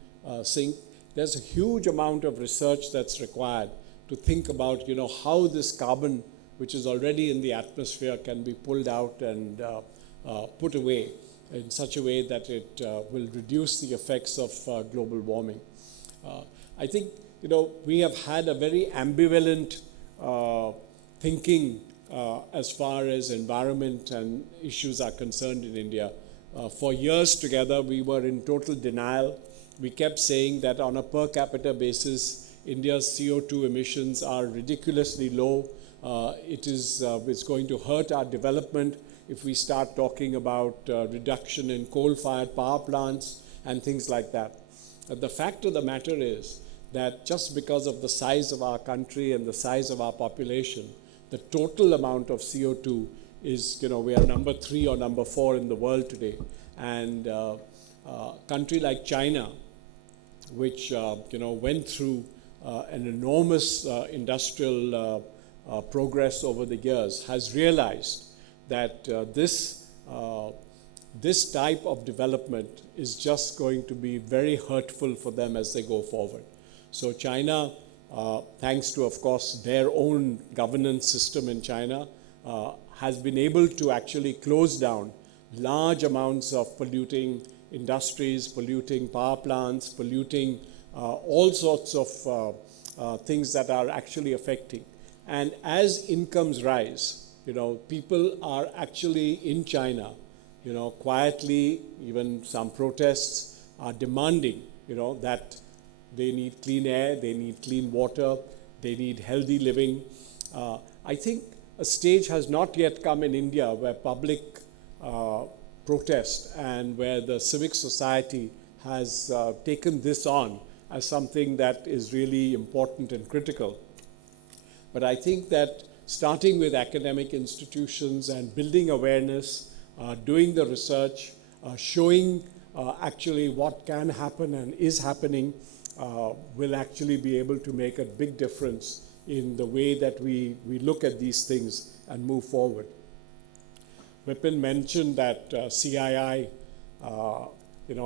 sink. There's a huge amount of research that's required to think about, how this carbon, which is already in the atmosphere, can be pulled out and put away in such a way that it will reduce the effects of global warming. I think, we have had a very ambivalent thinking as far as environment and issues are concerned in India. For years together, we were in total denial. We kept saying that on a per capita basis, India's CO2 emissions are ridiculously low. It's going to hurt our development if we start talking about reduction in coal-fired power plants and things like that. The fact of the matter is that just because of the size of our country and the size of our population, the total amount of CO2 is, we are number 3 or number 4 in the world today. And a country like China, which, went through an enormous industrial progress over the years, has realized that this type of development is just going to be very hurtful for them as they go forward. So China, thanks to, of course, their own governance system in China, has been able to actually close down large amounts of polluting industries, polluting power plants, polluting all sorts of things that are actually affecting. And as incomes rise, people are actually in China, quietly, even some protests are demanding, that they need clean air, they need clean water, they need healthy living. I think a stage has not yet come in India where public protest and where the civic society has taken this on as something that is really important and critical. But I think that starting with academic institutions and building awareness, doing the research, showing actually what can happen and is happening will actually be able to make a big difference in the way that we look at these things and move forward. Vipin mentioned that CII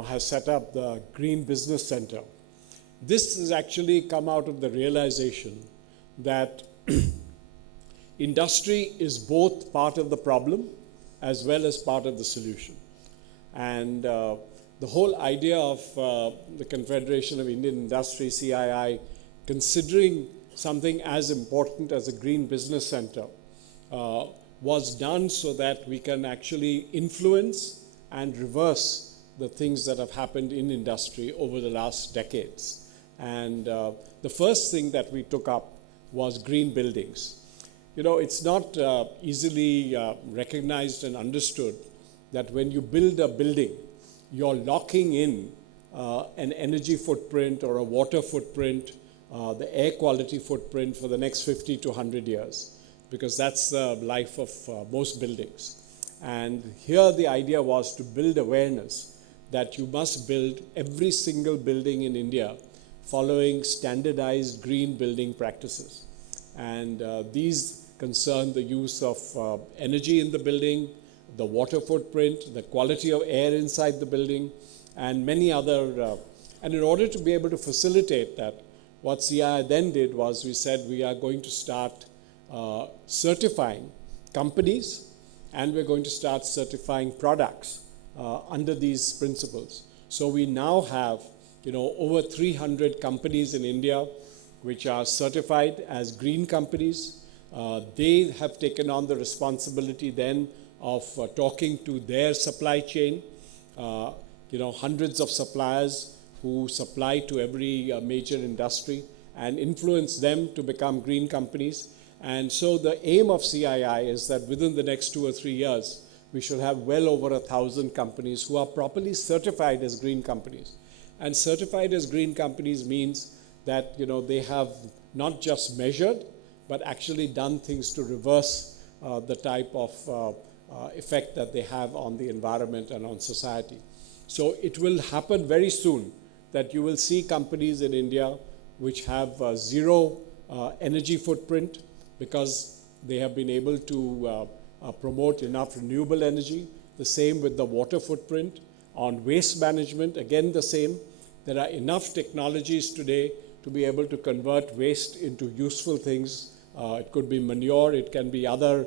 has set up the Green Business Center. This has actually come out of the realization that industry is both part of the problem as well as part of the solution. And the whole idea of the Confederation of Indian Industry, CII, considering something as important as a Green Business Center was done so that we can actually influence and reverse the things that have happened in industry over the last decades. And the first thing that we took up was green buildings. It's not easily recognized and understood that when you build a building, you're locking in an energy footprint or a water footprint, the air quality footprint for the next 50 to 100 years, because that's the life of most buildings. And here the idea was to build awareness that you must build every single building in India following standardized green building practices. And these concern the use of energy in the building, the water footprint, the quality of air inside the building, and many other. And in order to be able to facilitate that, what CII then did was we said we are going to start certifying companies, and we're going to start certifying products under these principles. So we now have, over 300 companies in India which are certified as green companies. They have taken on the responsibility then of talking to their supply chain, hundreds of suppliers who supply to every major industry and influence them to become green companies. And so the aim of CII is that within the next 2 or 3 years, we should have well over 1,000 companies who are properly certified as green companies. And certified as green companies means that they have not just measured, but actually done things to reverse the type of effect that they have on the environment and on society. So it will happen very soon that you will see companies in India which have zero energy footprint because they have been able to promote enough renewable energy. The same with the water footprint. On waste management, again the same. There are enough technologies today to be able to convert waste into useful things. It could be manure, it can be other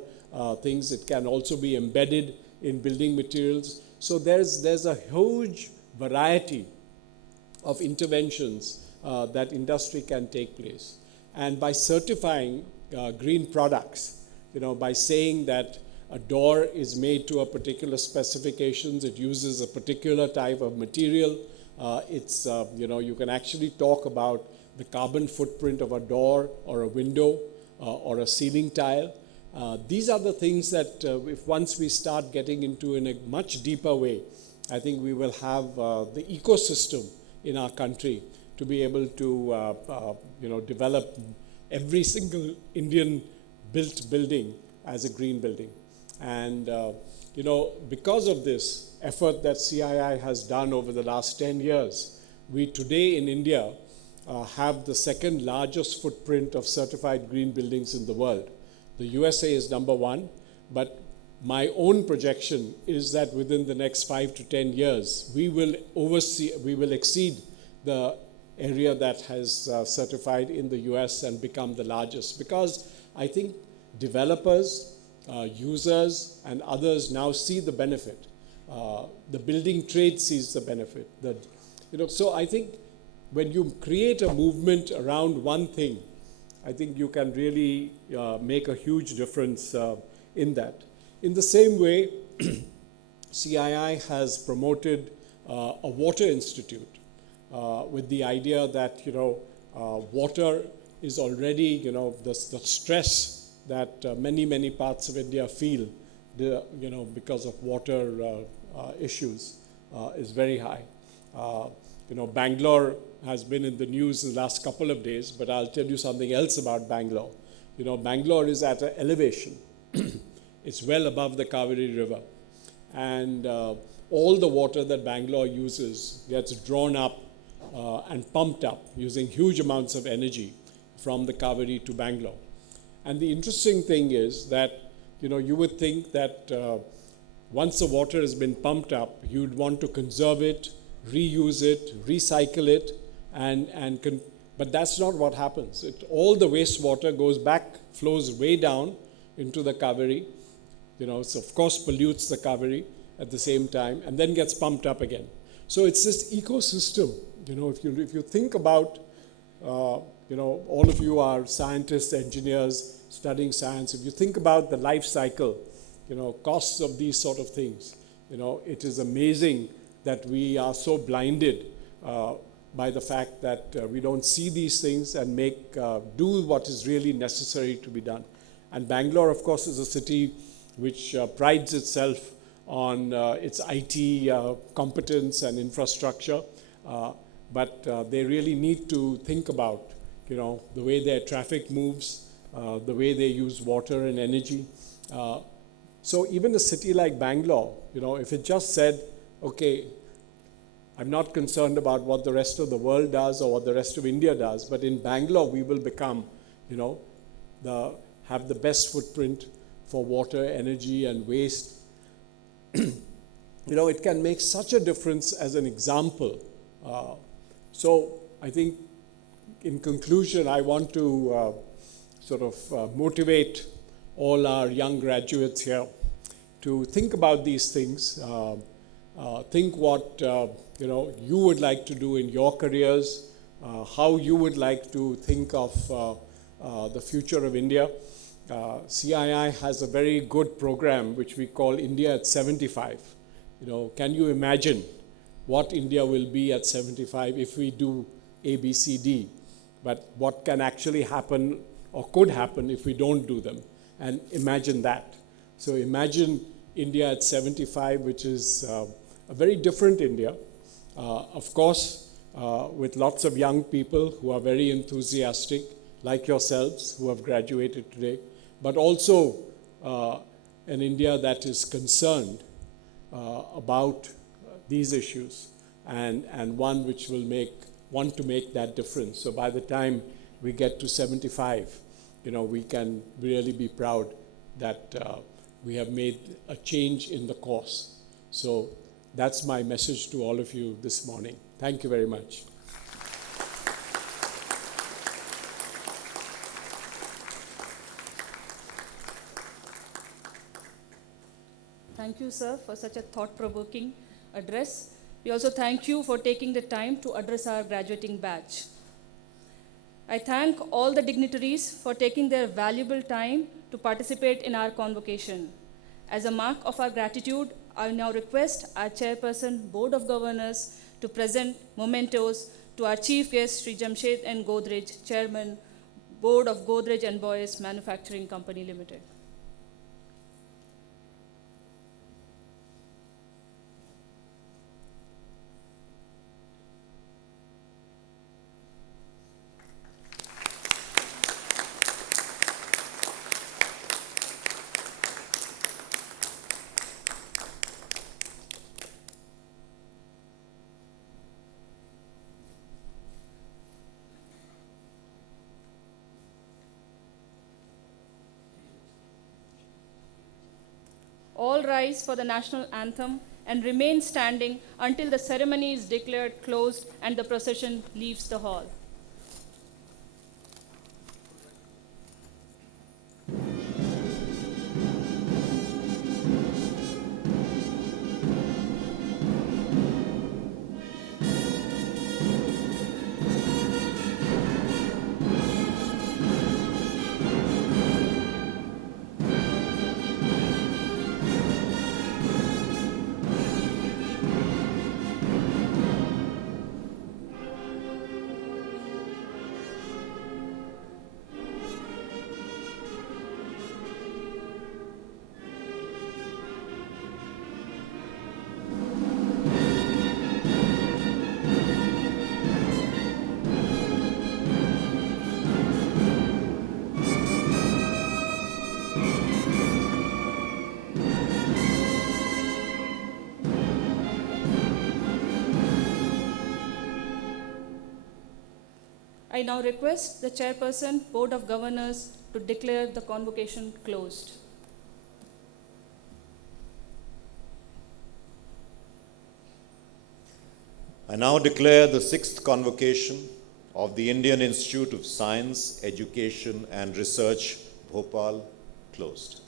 things. It can also be embedded in building materials. So there's a huge variety of interventions that industry can take place. And by certifying green products, by saying that a door is made to a particular specifications, it uses a particular type of material, you can actually talk about the carbon footprint of a door or a window or a ceiling tile. These are the things that if once we start getting into in a much deeper way, I think we will have the ecosystem in our country to be able to develop every single Indian built building as a green building. And because of this effort that CII has done over the last 10 years, we today in India have the second largest footprint of certified green buildings in the world. The USA is number 1, but my own projection is that within the next 5 to 10 years, we will exceed the area that has certified in the US and become the largest, because I think developers, users, and others now see the benefit. The building trade sees the benefit. So I think when you create a movement around one thing, I think you can really make a huge difference in that. In the same way, CII has promoted a water institute with the idea that water is already the stress that many parts of India feel because of water issues is very high. Bangalore has been in the news in the last couple of days, but I'll tell you something else about Bangalore. Bangalore is at an elevation. It's well above the Kaveri River. And all the water that Bangalore uses gets drawn up and pumped up using huge amounts of energy from the Kaveri to Bangalore. And the interesting thing is that, you would think that once the water has been pumped up, you'd want to conserve it, reuse it, recycle it, but that's not what happens. All the wastewater goes back, flows way down into the Kaveri, so of course pollutes the Kaveri at the same time, and then gets pumped up again. So it's this ecosystem. If you think about, all of you are scientists, engineers, studying science. If you think about the life cycle, costs of these sort of things, it is amazing that we are so blinded by the fact that we don't see these things and do what is really necessary to be done. And Bangalore, of course, is a city which prides itself on its IT competence and infrastructure, but they really need to think about, the way their traffic moves, the way they use water and energy. So even a city like Bangalore, if it just said, okay, I'm not concerned about what the rest of the world does or what the rest of India does, but in Bangalore we will become, have the best footprint for water, energy, and waste. It can make such a difference as an example. So I think, in conclusion, I want to motivate all our young graduates here to think about these things. Think what you would like to do in your careers, how you would like to think of the future of India. CII has a very good program which we call India at 75. Can you imagine what India will be at 75 if we do A, B, C, D? But what can actually happen or could happen if we don't do them? And imagine that. So imagine India at 75, which is a very different India. Of course, with lots of young people who are very enthusiastic, like yourselves, who have graduated today, but also an India that is concerned about these issues, and one which will want to make that difference. So by the time we get to 75, we can really be proud that we have made a change in the course. So that's my message to all of you this morning. Thank you very much. Thank you, sir, for such a thought-provoking address. We also thank you for taking the time to address our graduating batch. I thank all the dignitaries for taking their valuable time to participate in our convocation. As a mark of our gratitude, I now request our Chairperson, Board of Governors, to present mementos to our Chief Guest, Sri Jamshed N. Godrej, Chairman, Board of Godrej and Boyce Manufacturing Company Limited. All rise for the national anthem and remain standing until the ceremony is declared closed and the procession leaves the hall. I now request the Chairperson, Board of Governors, to declare the convocation closed. I now declare the 6th convocation of the Indian Institute of Science, Education and Research, Bhopal, closed.